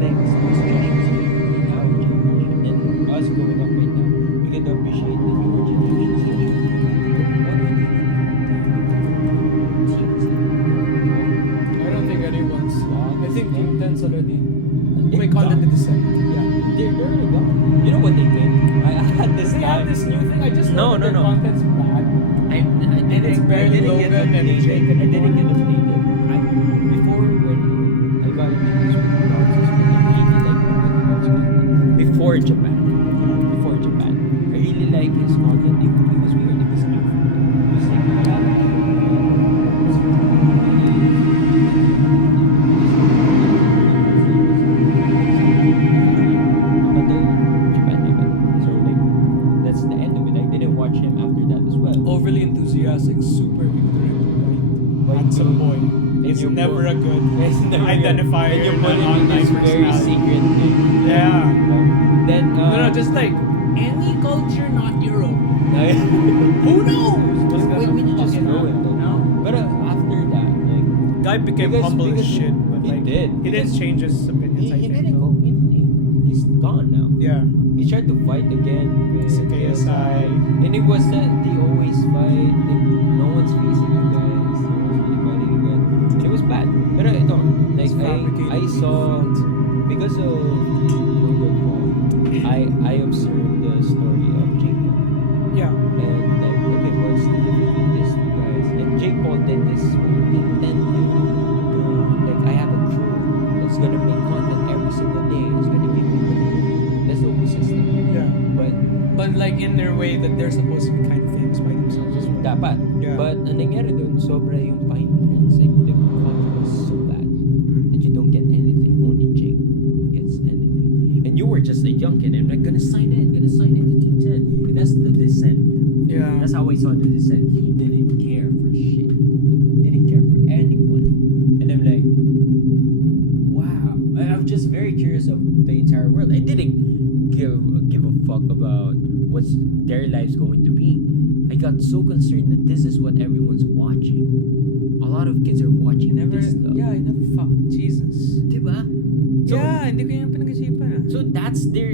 things, those treasures in our generation, and us growing up right now, we get to appreciate the newer generation's treasures. What do you think? Teens? I don't think anyone's. I think Team 10's already. They're We call it gone. the descent. Yeah. They're already gone. You know what they did? I had this They guy. have this new thing. I just No, know that no, their no. content's bad. I didn't, It's barely I didn't get Logan and updated. Jake I didn't get updated. Before when I got introduced with Nonsense, I really liked Nonsense. Before Japan. I really like his content. It was weird. It was new. It was like a lot but then Japan happened. So like that's the end of it. I didn't watch him after that as well. Overly enthusiastic, super ignorant, White handsome boy. boy. And It's your never boy. a good It's never identifier and your in an bullying online is very personality. secret thing. Yeah. Then No, just like any culture, not your own. Who knows? What's when gonna you just fucking know it happen, though. you know? But after that, like Guy became Because- humble as because shit, but he like did. he didn't change his opinions. I he think. didn't go. He's gone now. Yeah. He tried to fight again with KSI. and it was that they always fight. Like, no one's facing you guys. No one's really fighting you guys. And it was bad. But ito, like It's fabricated. I saw because of Logan Paul, I observed the story of Jake Paul. Yeah. And like, okay, what's the difference with these two guys? And Jake Paul did this Team 10 thing to, like, I have a crew that's gonna make content every single day. It's gonna give me money. That's the whole system. Yeah. But But like in their way that they're supposed to be kind of famous by themselves as well. dapat. Yeah. But ang nangyari dun, sobra yung fine prints. Like, the content was so bad that you don't get anything. Only Jake gets anything. And you were just a young kid and like, gonna sign in to Team 10. That's the descent. Yeah. That's how I saw the descent. He didn't care for shit. Didn't care for anyone. And I'm like, wow. I'm just very curious of the entire world. I didn't give a fuck about what's their lives going to be. I got so concerned that this is what everyone's watching. A lot of kids are watching this stuff. I never fucked Jesus. Diba? So, Yeah, hindi ko yung pinag-isipan ah. So that's their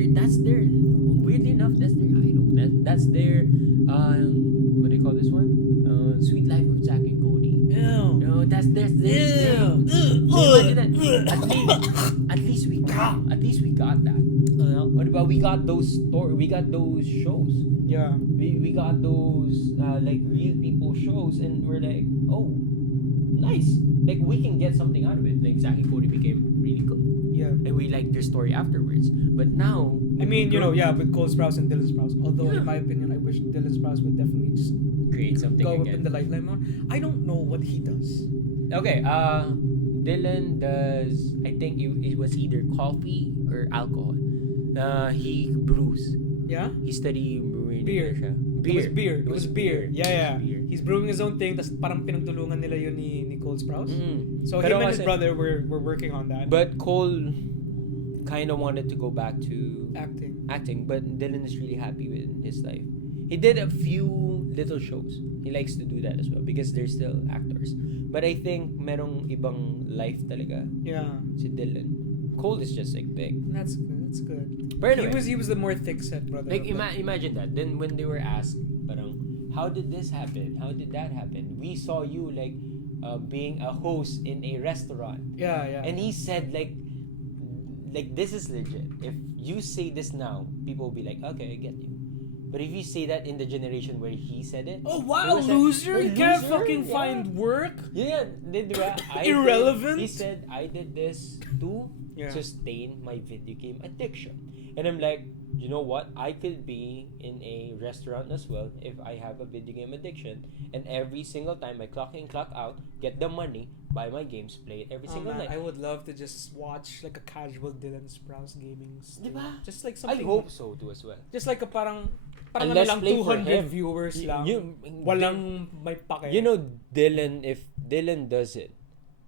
weirdly enough that's their idol. That's their what do you call this one? Sweet Life of Zack and Cody. Ew. No, that's their thing. Imagine that. At least we got that. What about we got those shows. Yeah. We got those like real people shows and we're like, oh, nice. Like we can get something out of it. Like Zack and Cody became really good. Yeah. And we liked their story afterwards. But now I mean, you know, yeah, with Cole Sprouse and Dylan Sprouse. Although, Yeah. in my opinion, I wish Dylan Sprouse would definitely just create something go up again. in the limelight more. I don't know what he does. Okay, Dylan does. I think it was either coffee or alcohol. He brews. Yeah? He studied brewing. Beer. It was beer. Yeah. Beer. He's brewing his own thing, tas parang pinagtulungan nila yun ni Cole Sprouse. So Pero him and his kasi- brother were working on that. But Cole kind of wanted to go back to acting. acting, but Dylan is really happy with his life. He did a few little shows. He likes to do that as well because they're still actors. But I think merong ibang life talaga Yeah. si Dylan. Cole is just like big. That's good. That's good. But anyway, He was the more thick set brother. like of them. imagine that. Then when they were asked, parang, how did this happen? How did that happen? We saw you like being a host in a restaurant. Yeah, yeah. And he said like this is legit. If you say this now, people will be like, okay, I get you. But if you say that in the generation where he said it, Oh it wow, was like, loser! You "Oh, can't loser?" fucking Yeah. find work. Yeah, Irrelevant? He said, I did this to Yeah. sustain my video game addiction. And I'm like, you know what? I could be in a restaurant as well if I have a video game addiction. And every single time I clock in, clock out, get the money, buy my games, play it every single night. I would love to just watch like a casual Dylan Sprouse gaming stream. Diba? Just like I something. hope so too as well. Just like a parang And ano let's lang, play for 200 him. viewers lang. Walang may pake. You know, Dylan, if Dylan does it,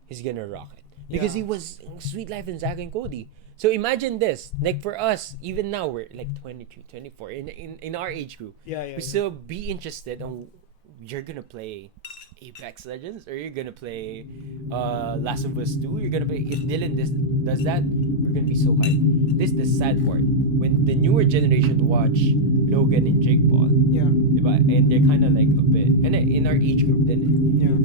he's gonna rock it. Because Yeah. he was in Sweet Life and Zack and Cody. So imagine this. Like for us, even now, we're like 23, 24, in our age group. Yeah, yeah. We still be interested on you're gonna play Apex Legends or you're gonna play Last of Us 2. You're gonna play, if Dylan does that, we're gonna be so hyped. This is the sad part. When the newer generation watch Logan and Jake Paul, Yeah. diba? And they're kind of like a bit, and in our age group then, Yeah.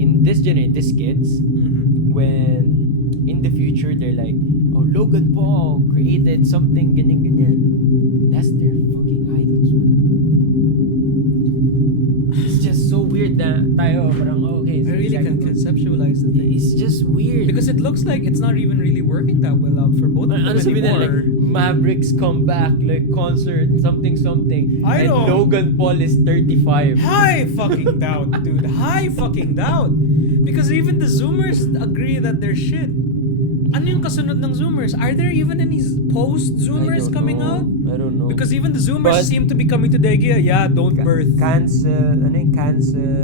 in this generation, these kids, Mm-hmm. when in the future they're like, oh, Logan Paul created something ganyan. That's their fucking idols, man. It's just so weird that tayo parang okay. I really can conceptualize the thing. It's just weird Because it looks like it's not even really working that well out for both of them ano sabihin na, anymore. like Mavericks come back, like concert something, I and know. Logan Paul is 35. High fucking doubt, dude. High fucking doubt. Because even the Zoomers agree that they're shit. Ano yung kasunod ng Zoomers? Are there even any post-Zoomers coming out? I don't know. Because even the Zoomers But- seem to be coming to the idea, yeah, don't birth. Cancel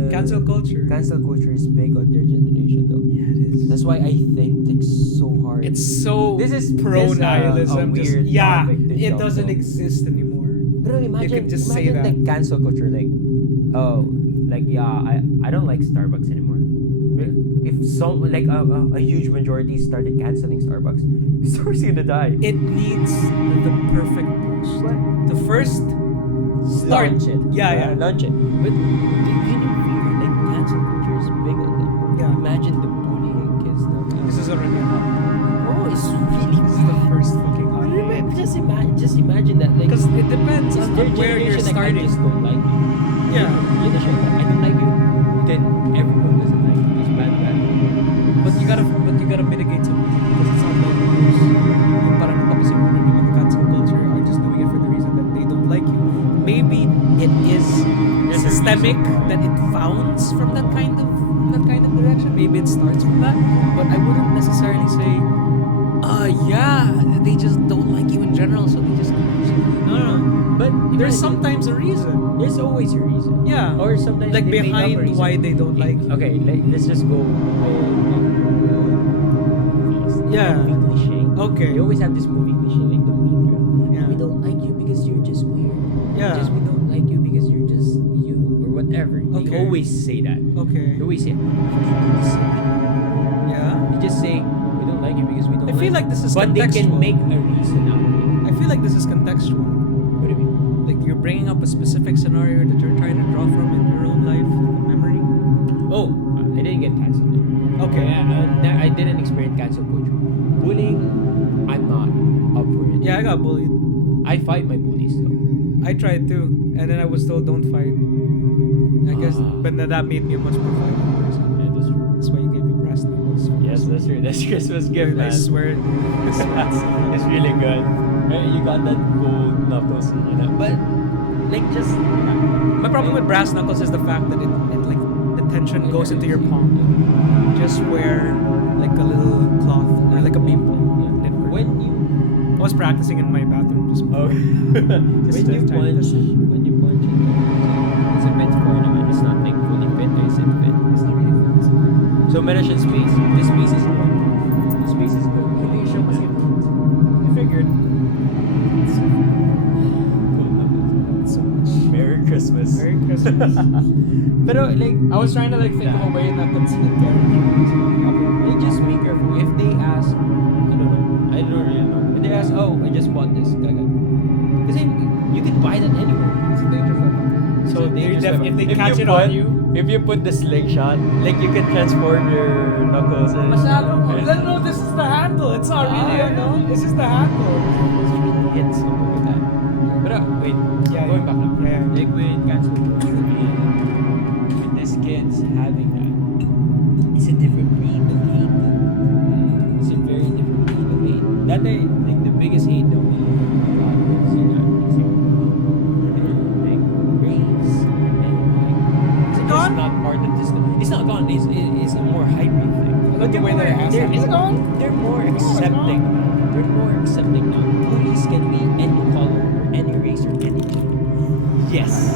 Cancel culture. Cancel culture is big on their generation though. Yeah, it is. That's why I think it's so hard. It's so This is pro-nihilism. a weird yeah, topic to it jump doesn't on. exist anymore. Pero imagine, could just say that. like cancel culture, like, oh, like yeah, I don't like Starbucks anymore. If some like a huge majority started canceling Starbucks, Starbucks gonna die. It needs the perfect boost. The first start. Launch it. Yeah. Launch it. But do you know feel like cancel culture is big on them? Yeah. Imagine the bullying kids now. This is already happening. Oh, it's really This is the first fucking hot. Just imagine that, like, Because it depends it's on their where you're generation, like, I starting. just don't like you. Yeah. Yun na siya, I don't like you. Then everyone doesn't like you. It's bad. But you gotta mitigate some of it because it's not like those yung parang napapasimulan ng mga cancel culture are just doing it for the reason that they don't like you. Maybe it is There's a systemic reason why. that it founds from that kind of direction. Maybe it starts from that. But I wouldn't necessarily say, yeah, they just don't like you in general, so they just no. But There's imagine, sometimes a reason. there's always a reason. Yeah. Or sometimes Like they make up a behind reason. why they don't like you. Okay, let's just go movies. Yeah. Movie cliche. Okay. You always have this movie cliche like the Mean Girl. Yeah. We don't like you because you're just weird. Yeah. We don't like you because you're just you or whatever. They Okay. always say that. Okay. They always say, Yeah. they just say we don't like you because we don't. I feel like this is but they can contextual. make a reason out of it. I feel like this is contextual. What do you mean? Like you're bringing up a specific scenario that you're trying to draw from in your own life, like a memory. Oh, I didn't get cancelled. Okay. I didn't experience cancel culture. Bullying, I'm not up for it. Yeah, I got bullied. I fight my bullies though. I tried too, and then I was told don't fight. I guess, but that made me a much more violent person. Yeah, that's true. That's why you gave me brass knuckles. Yes, that's true. That's Christmas gift, Dude, I man. swear. I swear. It's really good. You got that gold knuckles, you know. But like just My problem with brass knuckles is the fact that it like the tension goes into your palm. Just wear like a little cloth or like a beam palm. Yeah. When you I was practicing in my bathroom just oh, Just when you to try this. punch it's a bit for naman. It's not like fully fit or is it fit? It's not really fun. So meron siyang space. This space is good. This space is good. Hindi yung show kasi I figured Cool. so much. Merry Christmas. Christmas. Merry Christmas. Pero like, I was trying to like think of a way not to see the like, just be careful. If they ask, I don't really know. If they ask, oh, I just bought this, because you can buy that anywhere. It's a dangerous weapon. So dangerous weapon. if they If catch you it on put- you, If you put the slingshot, like you can transform your knuckles. And, No, this is the handle. It's not really a no. It's just the handle. Hit someone with that. But wait, Yeah, going back now. yeah. Like with cancel culture and with these kids having that, it's a different breed of hate. It's a very different breed of hate. That day, like the biggest hate that we got was like race and like it's gone? not part of this. It's not gone. It's a more hybrid thing. like the way they're asking. Is it gone? They're more accepting. They're more accepting now. Bullies can be any color or any race or any gender. Yes,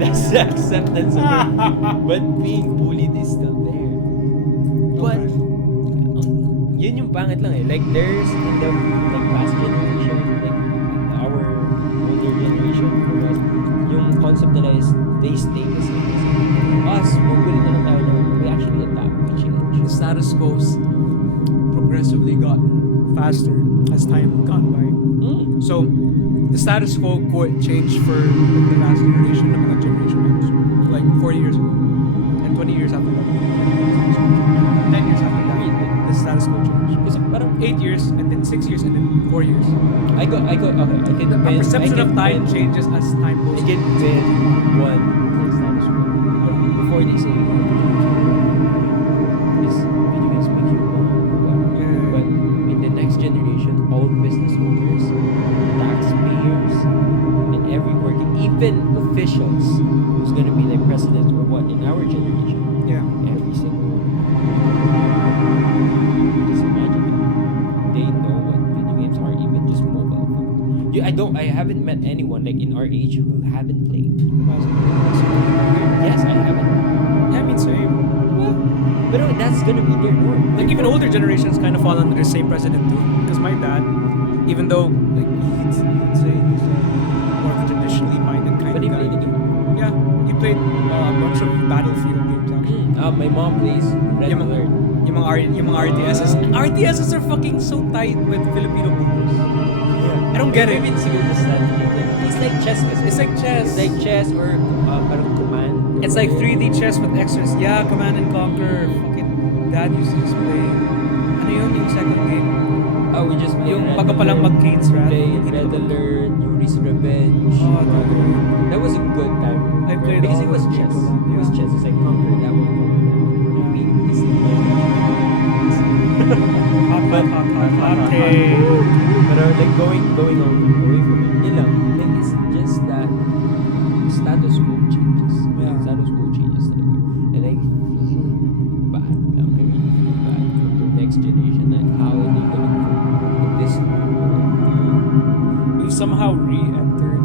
that's the acceptance of it. But being bullied is still there. But yun yung pangit lang eh. Like there's in the like past generation, like our older generation, for us, yung concept nila is they stay the same. Us, mabuli na lang tayo na we actually adapt, we change. The status quo's progressively gotten faster as time gone by. So, the status quo changed for like, the last generation of the generation X, like 40 years ago, and 20 years after that, 10 years after that, the status quo changed. Kasi parang 8 years, and then 6 years, and then 4 years. I can The bend, perception I of can time bend- changes as time goes I can bend one status quo before they say this video games make you wrong or whatever. Yeah. But in the next generation, all business owners, taxpayers, and every working, even officials, who's gonna be like presidents or what in our generation, Yeah. every single one. Just imagine that. They know what video games are, even just mobile phones. I haven't met anyone like in our age who haven't played. Yes, I haven't. Yeah, I mean, same. But that's gonna be their norm. Like even older generations kind of fall under the same precedent too. Because my dad, even though like he'd say he's more of a traditionally minded kind But he of guy. played the game. Yeah, he played a bunch of Battlefield games actually. My mom plays Red Yung, Alert. yung mga RTSs. RTSs are fucking so tight with Filipino boomers. Yeah. I don't get it. Even siguro the strategy. It's like chess. It's like chess. It's like chess or parang command. It's like 3D chess with extras. Yeah, Command and Conquer. Fucking dad used to just play. Ano yun yung second game? We just played Yung Red bago pa lang Alert. mag-Kane's Wrath. Played Red Alert, Yuri's Revenge. Oh, dude. That was a good time. I played because all it was those chess. games. It was Yeah. chess. It's like conquer that one, conquer that one. We it's Hot take. But like going on away from it, you know, like it's just that status quo changes. Yeah. Status quo changes talaga. And I feel bad. I really feel bad for the next generation and how are they gonna cope in this new world. We've somehow re-entered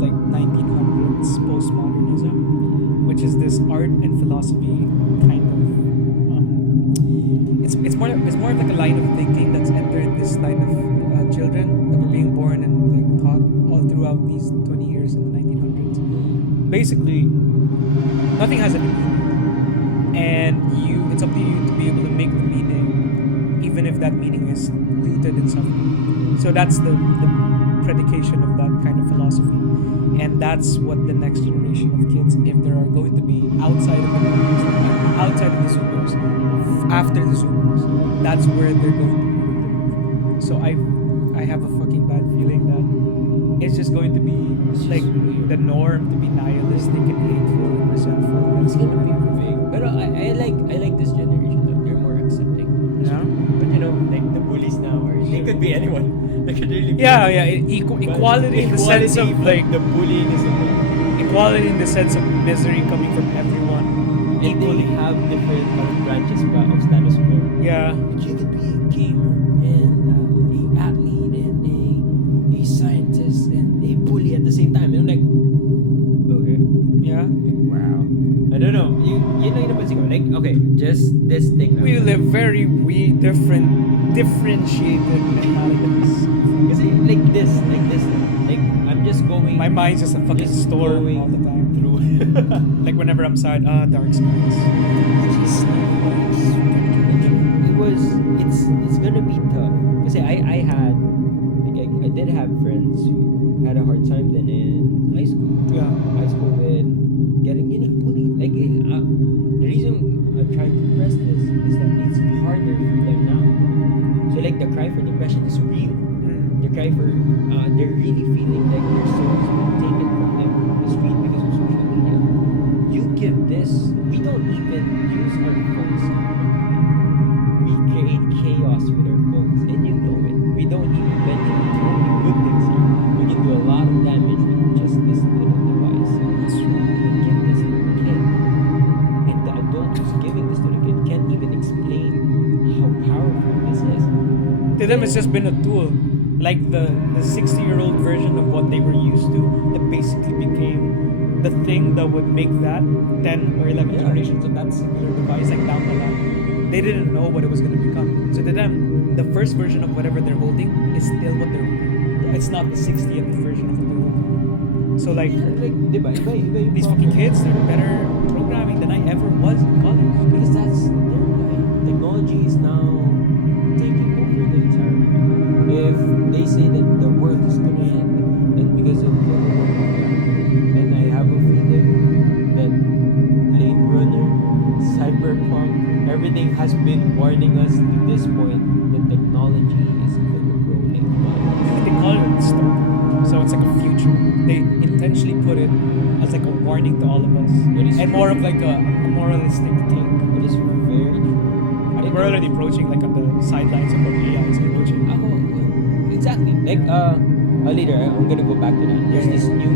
like 1900s postmodernism, which is this art and philosophy kind of. It's more of like a line of thinking that's entered this line of children that were being born and like taught all throughout these 20 years in the 1900s. Basically, nothing has any meaning, and it's up to you to be able to make the meaning, even if that meaning is rooted in something. So that's the predication of that kind of philosophy, and that's what the next generation of kids, if there are going to be outside of the movies, outside of the Zoomers, after the Zoomers, that's where they're going to be rooted. So I have a fucking bad feeling that it's just going to be like the norm to be nihilistic and hateful and resentful. It's gonna be big. But I like this generation though. They're more accepting. Yeah. But you know, like the bullies now they could be anyone. They could really be Yeah, anyone. But equality in the sense of but like the bullying is a thing. equality in the sense of misery coming from everyone. And they have different branches of status quo. Yeah. But you could be a gamer and a athlete and a scientist and a bully at the same time. And I'm like, okay. Yeah. Like, wow. I don't know. You know yung napansin ko. Like, okay, just this thing. We live very differentiated mentalities. Kasi like this. Like I'm just going. My mind's just a fucking storm going all the time. through. Like whenever I'm sad, dark skies. It's gonna be tough. Kasi I had like I did have friends who had a hard time then in high school. Yeah. High school with getting bullied. Like the reason I'm trying to press this is that it's harder for them now. So like the cry for depression is real. The cry for they're really feeling like their soul is being taken from them on the street because of social media. You give this, we don't even use our phones. We create chaos with our phones, and you know it. We don't even mention the only good things here. We can do a lot of damage with just this little device. That's true. We give this to a kid, and the adult who's giving this to the kid can't even explain how powerful this is. To them, it's just been a tool. Like the 60-year-old version of what they were used to, that basically became the thing that would make that 10 or 11 generations of that singular device like down the line. They didn't know what it was going to become. So to them, the first version of whatever they're holding is still what they're holding. It's not the 60th version of what they're holding. So like, diba, iba yung these fucking kids, they're better programming than I ever was in college. because that's their life. Technology is now taking over the entire world. If they say that the world is gonna end, then because of and I have a feeling that Blade Runner, Cyberpunk, everything has been warning us to this point that technology is gonna grow like wild. They call it dystopian. So it's like a future. They intentionally put it as like a warning to all of us. It is And more of like a moralistic take. It is very true. Like we're already approaching like on the sidelines of what AI is approaching. Exactly. Like later I'm gonna go back to that. There's this new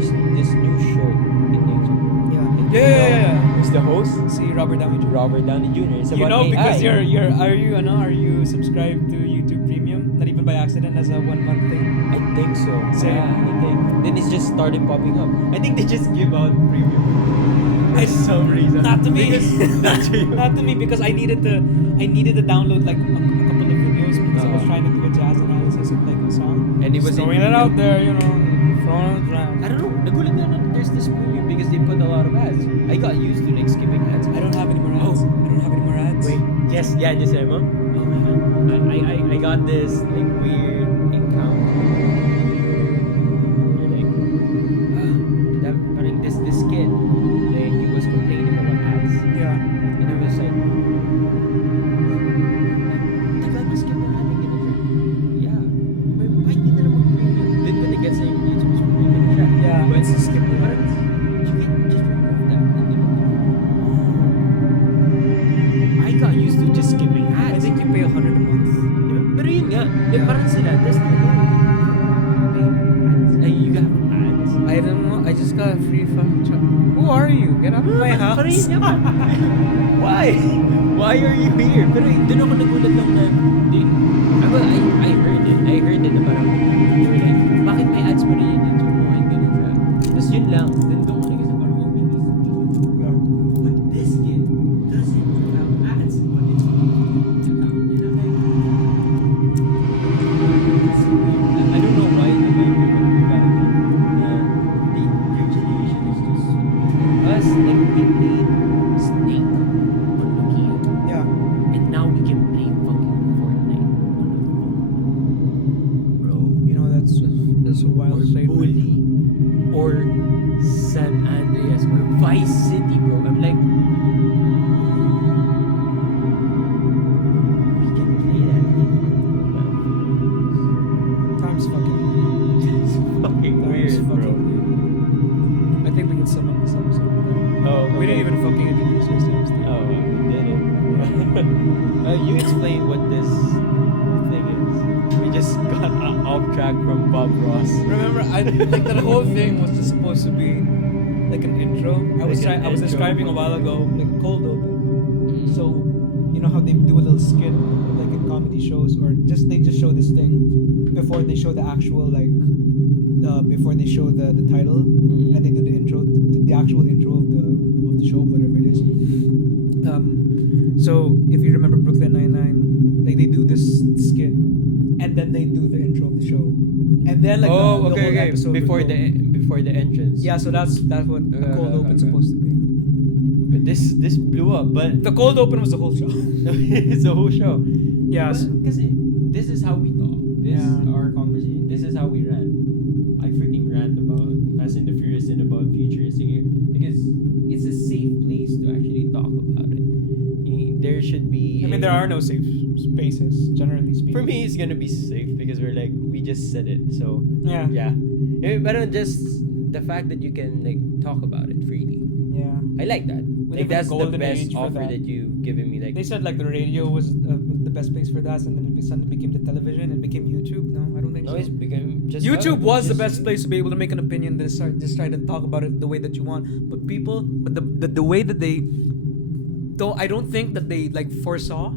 show in YouTube. And Yeah. who's the host? See Robert Downey Jr. Robert Downey Jr. It's You about know, AI. because are you subscribed to YouTube Premium? Not even by accident as a 1 month thing. I think so. Same. Yeah, I think. Then it's just started popping up. I think they just give out premium for some reason. Not to me. Not to you. Not to me because I needed to download like a couple of videos because I was trying to do a jazz analysis of like a song. And it was throwing in it out there, you know, throwing it around. I don't know. Nagulat na lang there's this premium because they put a lot of ads. I got used to like skipping ads. I don't have any more ads. I don't have any more ads. Wait. Yes. Yeah. Just say, oh my god. I got this like weird encounter. You're like, that parang this kid, like he was complaining about ads, Yeah. and I was like, tagal mas skip na natin ganun siya. Yeah. Why hindi na lang mag-premium? Then when it gets saying YouTube is premium na siya. Yeah. But It's a skip the parang, ads. you can just remove that. I got used to just skipping I ads. think you pay $100 a month. Pero yun nga, parang sila, that's the thing. Like, you got ads. I don't know. I just got a free fucking job. Who are you? Get out of my house. Parang yun nga. Why? Why are you here? Pero dun ako nagulat lang na, I heard it. I heard it na parang, they were like, bakit may ads pa rin yung YouTube mo? And ganun siya. Tapos yun lang. Then doon ko nag-isip parang, oh, maybe it's but this kid doesn't have ads on his YouTube account. And I'm like, it's weird. I don't know why the way we would do that. Your generation is just us, like we played Snake on Nokia. Yeah. And now we can play fucking Fortnite on a phone. Bro. You know that's a wild Or statement. Bully. Or San Andreas. Or Vice City, bro. I'm like, we can play that in mobile phones. Time's fucking. It's fucking weird, bro. I think we can sum up this episode. Oh, We didn't even fucking introduce ourselves. Oh, we didn't. You explain what this thing is. We just got off track from Bob Ross. Remember, I like that whole thing was just supposed to be like an intro. I was intro. describing a while ago like a cold open. So you know how they do a little skit like in comedy shows, or they just show this thing before they show the actual before they show the title, and they do the intro, the actual intro of the show, whatever it is. So if you remember Brooklyn Nine-Nine, like they do this skit, and then they do the intro of the show. and then like the whole episode Before would go. before the entrance. Yeah, so that's what a cold open's okay. supposed to be. But this blew up. But The cold open was the whole show. it's the whole show. Yeah, so- Because this is how we talk. This Yeah. our conversation. This is how we rant. I freaking rant about Fast and the Furious and about futuristic because it's a safe place to actually talk about it. There should be. I mean, there are no safe spaces, generally speaking. For me, it's gonna be safe because we just said it. So Yeah. yeah. But just the fact that you can talk about it freely. Yeah. I like that. We live in a That's the golden best age for offer that you've given me. They said the radio was the best place for that, and then it suddenly became the television and became YouTube. No, I don't think no, so. it's become just YouTube was the best just- place to be able to make an opinion. Just try to talk about it the way that you want. But the way that they, though I don't think that they foresaw,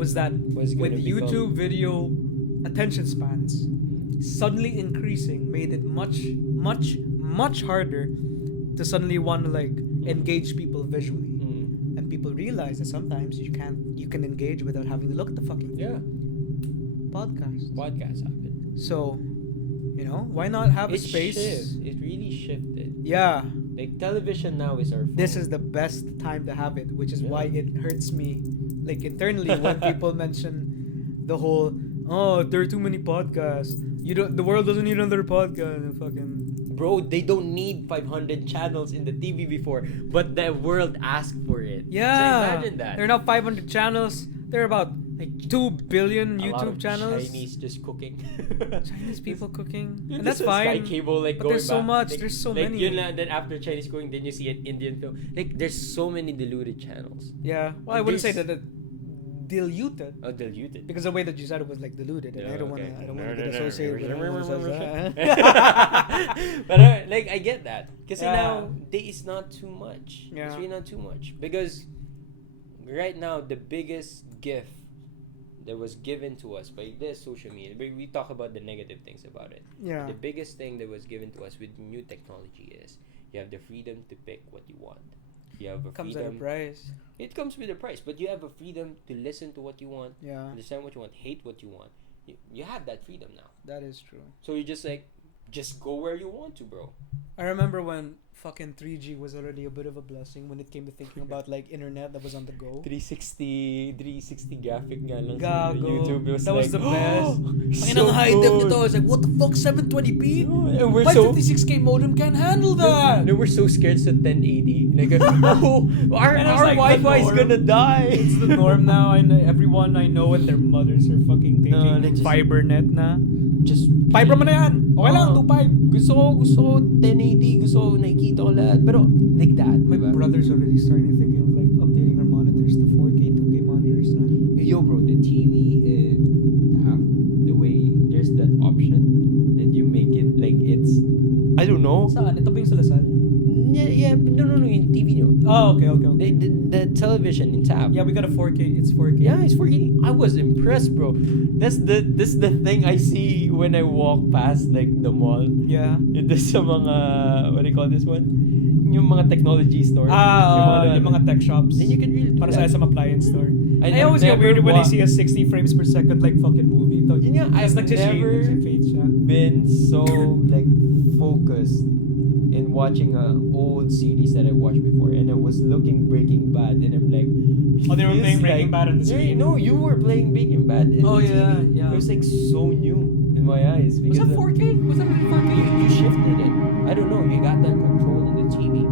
was that Was with gonna become- YouTube video attention spans suddenly increasing made it much harder to suddenly want to engage people visually. Mm. And people realize that sometimes you can engage without having to look at the fucking Yeah, podcast. podcasts happen. So, why not have a It space? It really shifted. Yeah, Television now is our phone. this is the best time to have it, which is Yeah. why it hurts me, internally when people mention the whole, there are too many podcasts. The world doesn't need another podcast. Fucking Bro, they don't need 500 channels in the TV before, but the world asked for it. yeah. So imagine that. There are now 500 channels. There are about 2 billion A lot YouTube of channels. Chinese just cooking. Chinese people cooking, Yeah, and that's this is Sky fine. Cable, But going there's so back, much. There's so many. Yun lang, then after Chinese cooking, then you see an Indian film. There's so many diluted channels. Yeah. Well, I wouldn't say There's- that diluted. Oh, diluted. Because the way that you said it was diluted, and I don't want to. I don't want to get associated with anyone who says that. But I get that because Yeah. now it's not too much. Yeah. It's really not too much because right now the biggest gift that was given to us by this social media. We talk about the negative things about it. Yeah. The biggest thing that was given to us with new technology is you have the freedom to pick what you want. You have a Comes at a freedom. price. It comes with a price, but you have a freedom to listen to what you want, Yeah. understand what you want, hate what you want. You have that freedom now. That is true. So you just go where you want to, bro. I remember when fucking 3G was already a bit of a blessing when it came to thinking about internet that was on the go. 360 graphic nga lang Gago. sa YouTube. It was That was the best. so Ang high def good. nito. I was like, what the fuck, 720p? And we're My so 56K modem can't handle that. they were so scared sa 1080. Our And I was like, the Wi-Fi is norm. gonna die. It's the norm now. I know everyone I know and their mothers are fucking taking No, they just- fiber net na. Just Fiber mo na yan. Okay lang, 2.5. Gusto ko 1080, gusto ko nakikita ko lahat. Pero like that. My diba? brother's already starting to thinking of updating our monitors to 4K, 2K monitors na. Yo, bro, the TV the way there's that option that you make it it's I don't know. Saan? Ito ba yung sa Lasal? Yeah, no, yung TV nyo. Oh, okay. The television in tab. Yeah, we got a 4K. It's 4K. Yeah, it's 4K. I was impressed, bro. This is the thing I see when I walk past the mall. Yeah. There's sa mga what do you call this one? Yung mga technology store. Yung mga tech shops. Then you can really do Para that. sa appliance store. I I've always get never weird when I wa- see a 60 frames per second fucking movie. Yun nga, I've never Nag-fade siya. been so focused in watching a old series that I watched before, and I was looking Breaking Bad, and I'm like, Oh, they were feels playing Breaking like- Bad on the Yeah, screen. No, you were playing Breaking Bad. In Oh, the yeah, TV. yeah. It was so new in my eyes. Was because that 4K? Was that really 4K? You shifted it. I don't know. You got that control in the TV,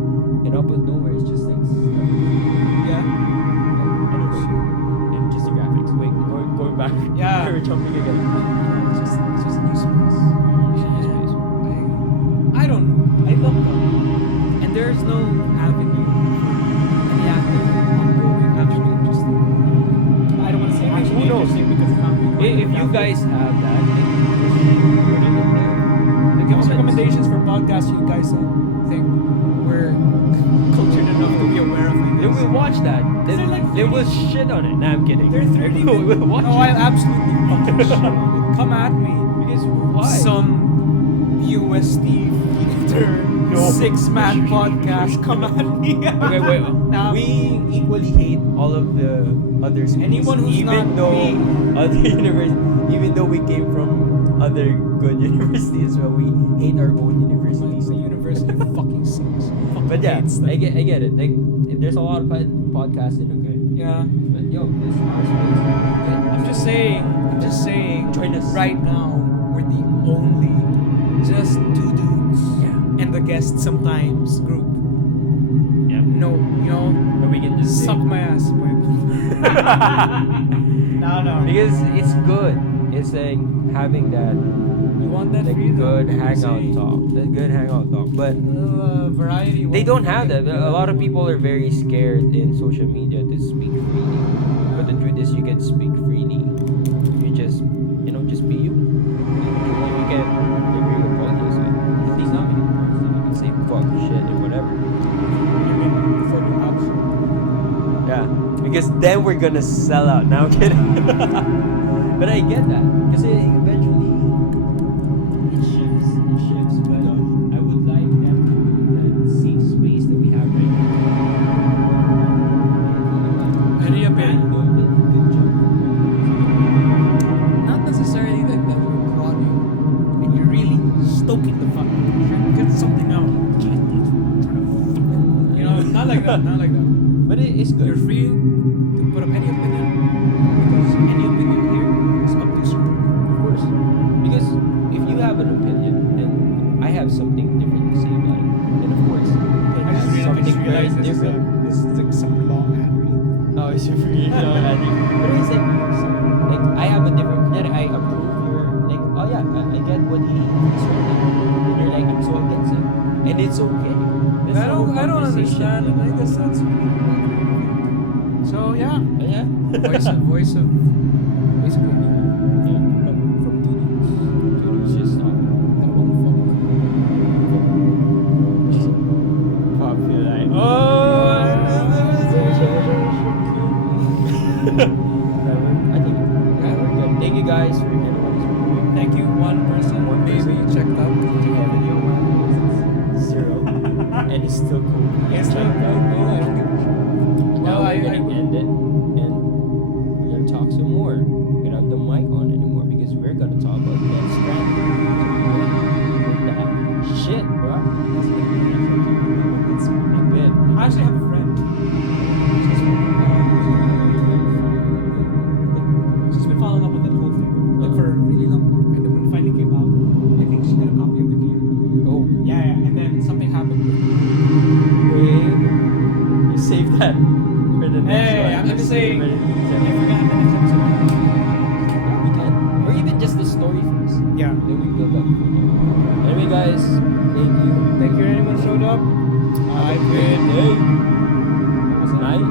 and up and nowhere, it's just Yeah. I don't know. Yeah, just the graphics. Wait, going back. Yeah. We're jumping again. It's just a new space. I don't know. I love them. And there's no avenue for any active ongoing actually interesting. I don't want to say actually Who knows? interesting because it's not If you guys have that, then put it in there. give us recommendations for podcasts you guys think we're cultured enough to be aware of. Then we'll watch that. Then, there like then we'll 30 shit on it. Nah, I'm kidding. They're 30 We'll watch No, it. I'll absolutely fucking shit on it. Come at me. Because why? Some USD theater No. 6-man podcast. Come at me. Okay, wait. Nah. We equally hate all of the other schools. Anyone who's even not though me. other even though we came from other good universities, well, we hate our own universities. The university fucking sucks. But yeah, Hates them. I get it. Like, there's a lot of podcasting, okay? Yeah. But yo, this is our space. I'm just saying. Join us. Right now, we're the only just two dudes. Yeah. And the guest sometimes group. Yeah. No, you know, But we can just suck say- my ass, boy. No. Because it's good. It's like having that You want that the freedom? good like you hangout say. talk. The good hangout talk. But Variety. they don't have that. A lot of people are very scared in social media to speak freely. But the truth is, you can speak freely if you just, just be you. You can agree with politics. He's not me. You can say fuck, shit, and whatever. You mean before the action? Yeah, because then we're gonna sell out. Now I'm kidding. But I get that because eventually it shifts. But I would like that safe space that we have right now. Any opinion? Good job. Not necessarily that we're prodding. And you're really stoking the fuck. Trying to get something out. You know, not like that. But it's good. You're free to put up any opinion because any opinion here is up to you. Of course. Because if you have an opinion and I have something different to say about it, then of course it has something very different. This is like super long ad read. Oh, it's free. But it's like I have a different. Then I approve your oh yeah, I get what he's writing, and you're like, I'm so against it, and it's okay. That's I don't how conversation understand, and I goes. guess that's so yeah. Yeah. Voice of basically anyone. Yeah. But from two dudes. Dude, it's just Dalawang fuck. popular. I think we're good. Thank you guys for anyone who's reviewing. Thank you, one person. One Maybe person. checked out. Yeah, video 1 0, and it's still cool. Yes, Check it out. Now Well, we're gonna end it, and we're gonna talk some more. We don't have the mic on anymore because we're gonna talk about Death Stranding. So that shit, bro. That's gonna be it's a bit. I actually have a friend. She's been following up on that whole thing like for a really long time, and then when it finally came out, I think she got a copy of the game. Oh, Yeah, and then something happened. wait. You saved that for the next Hey, one. I'm just saying. Ready? If we're gonna have the next episode. We can. Or even just the story first. Yeah. Then we build up from there. Anyway, guys, thank you. Thank you anyone showed up. Have a great day. Night.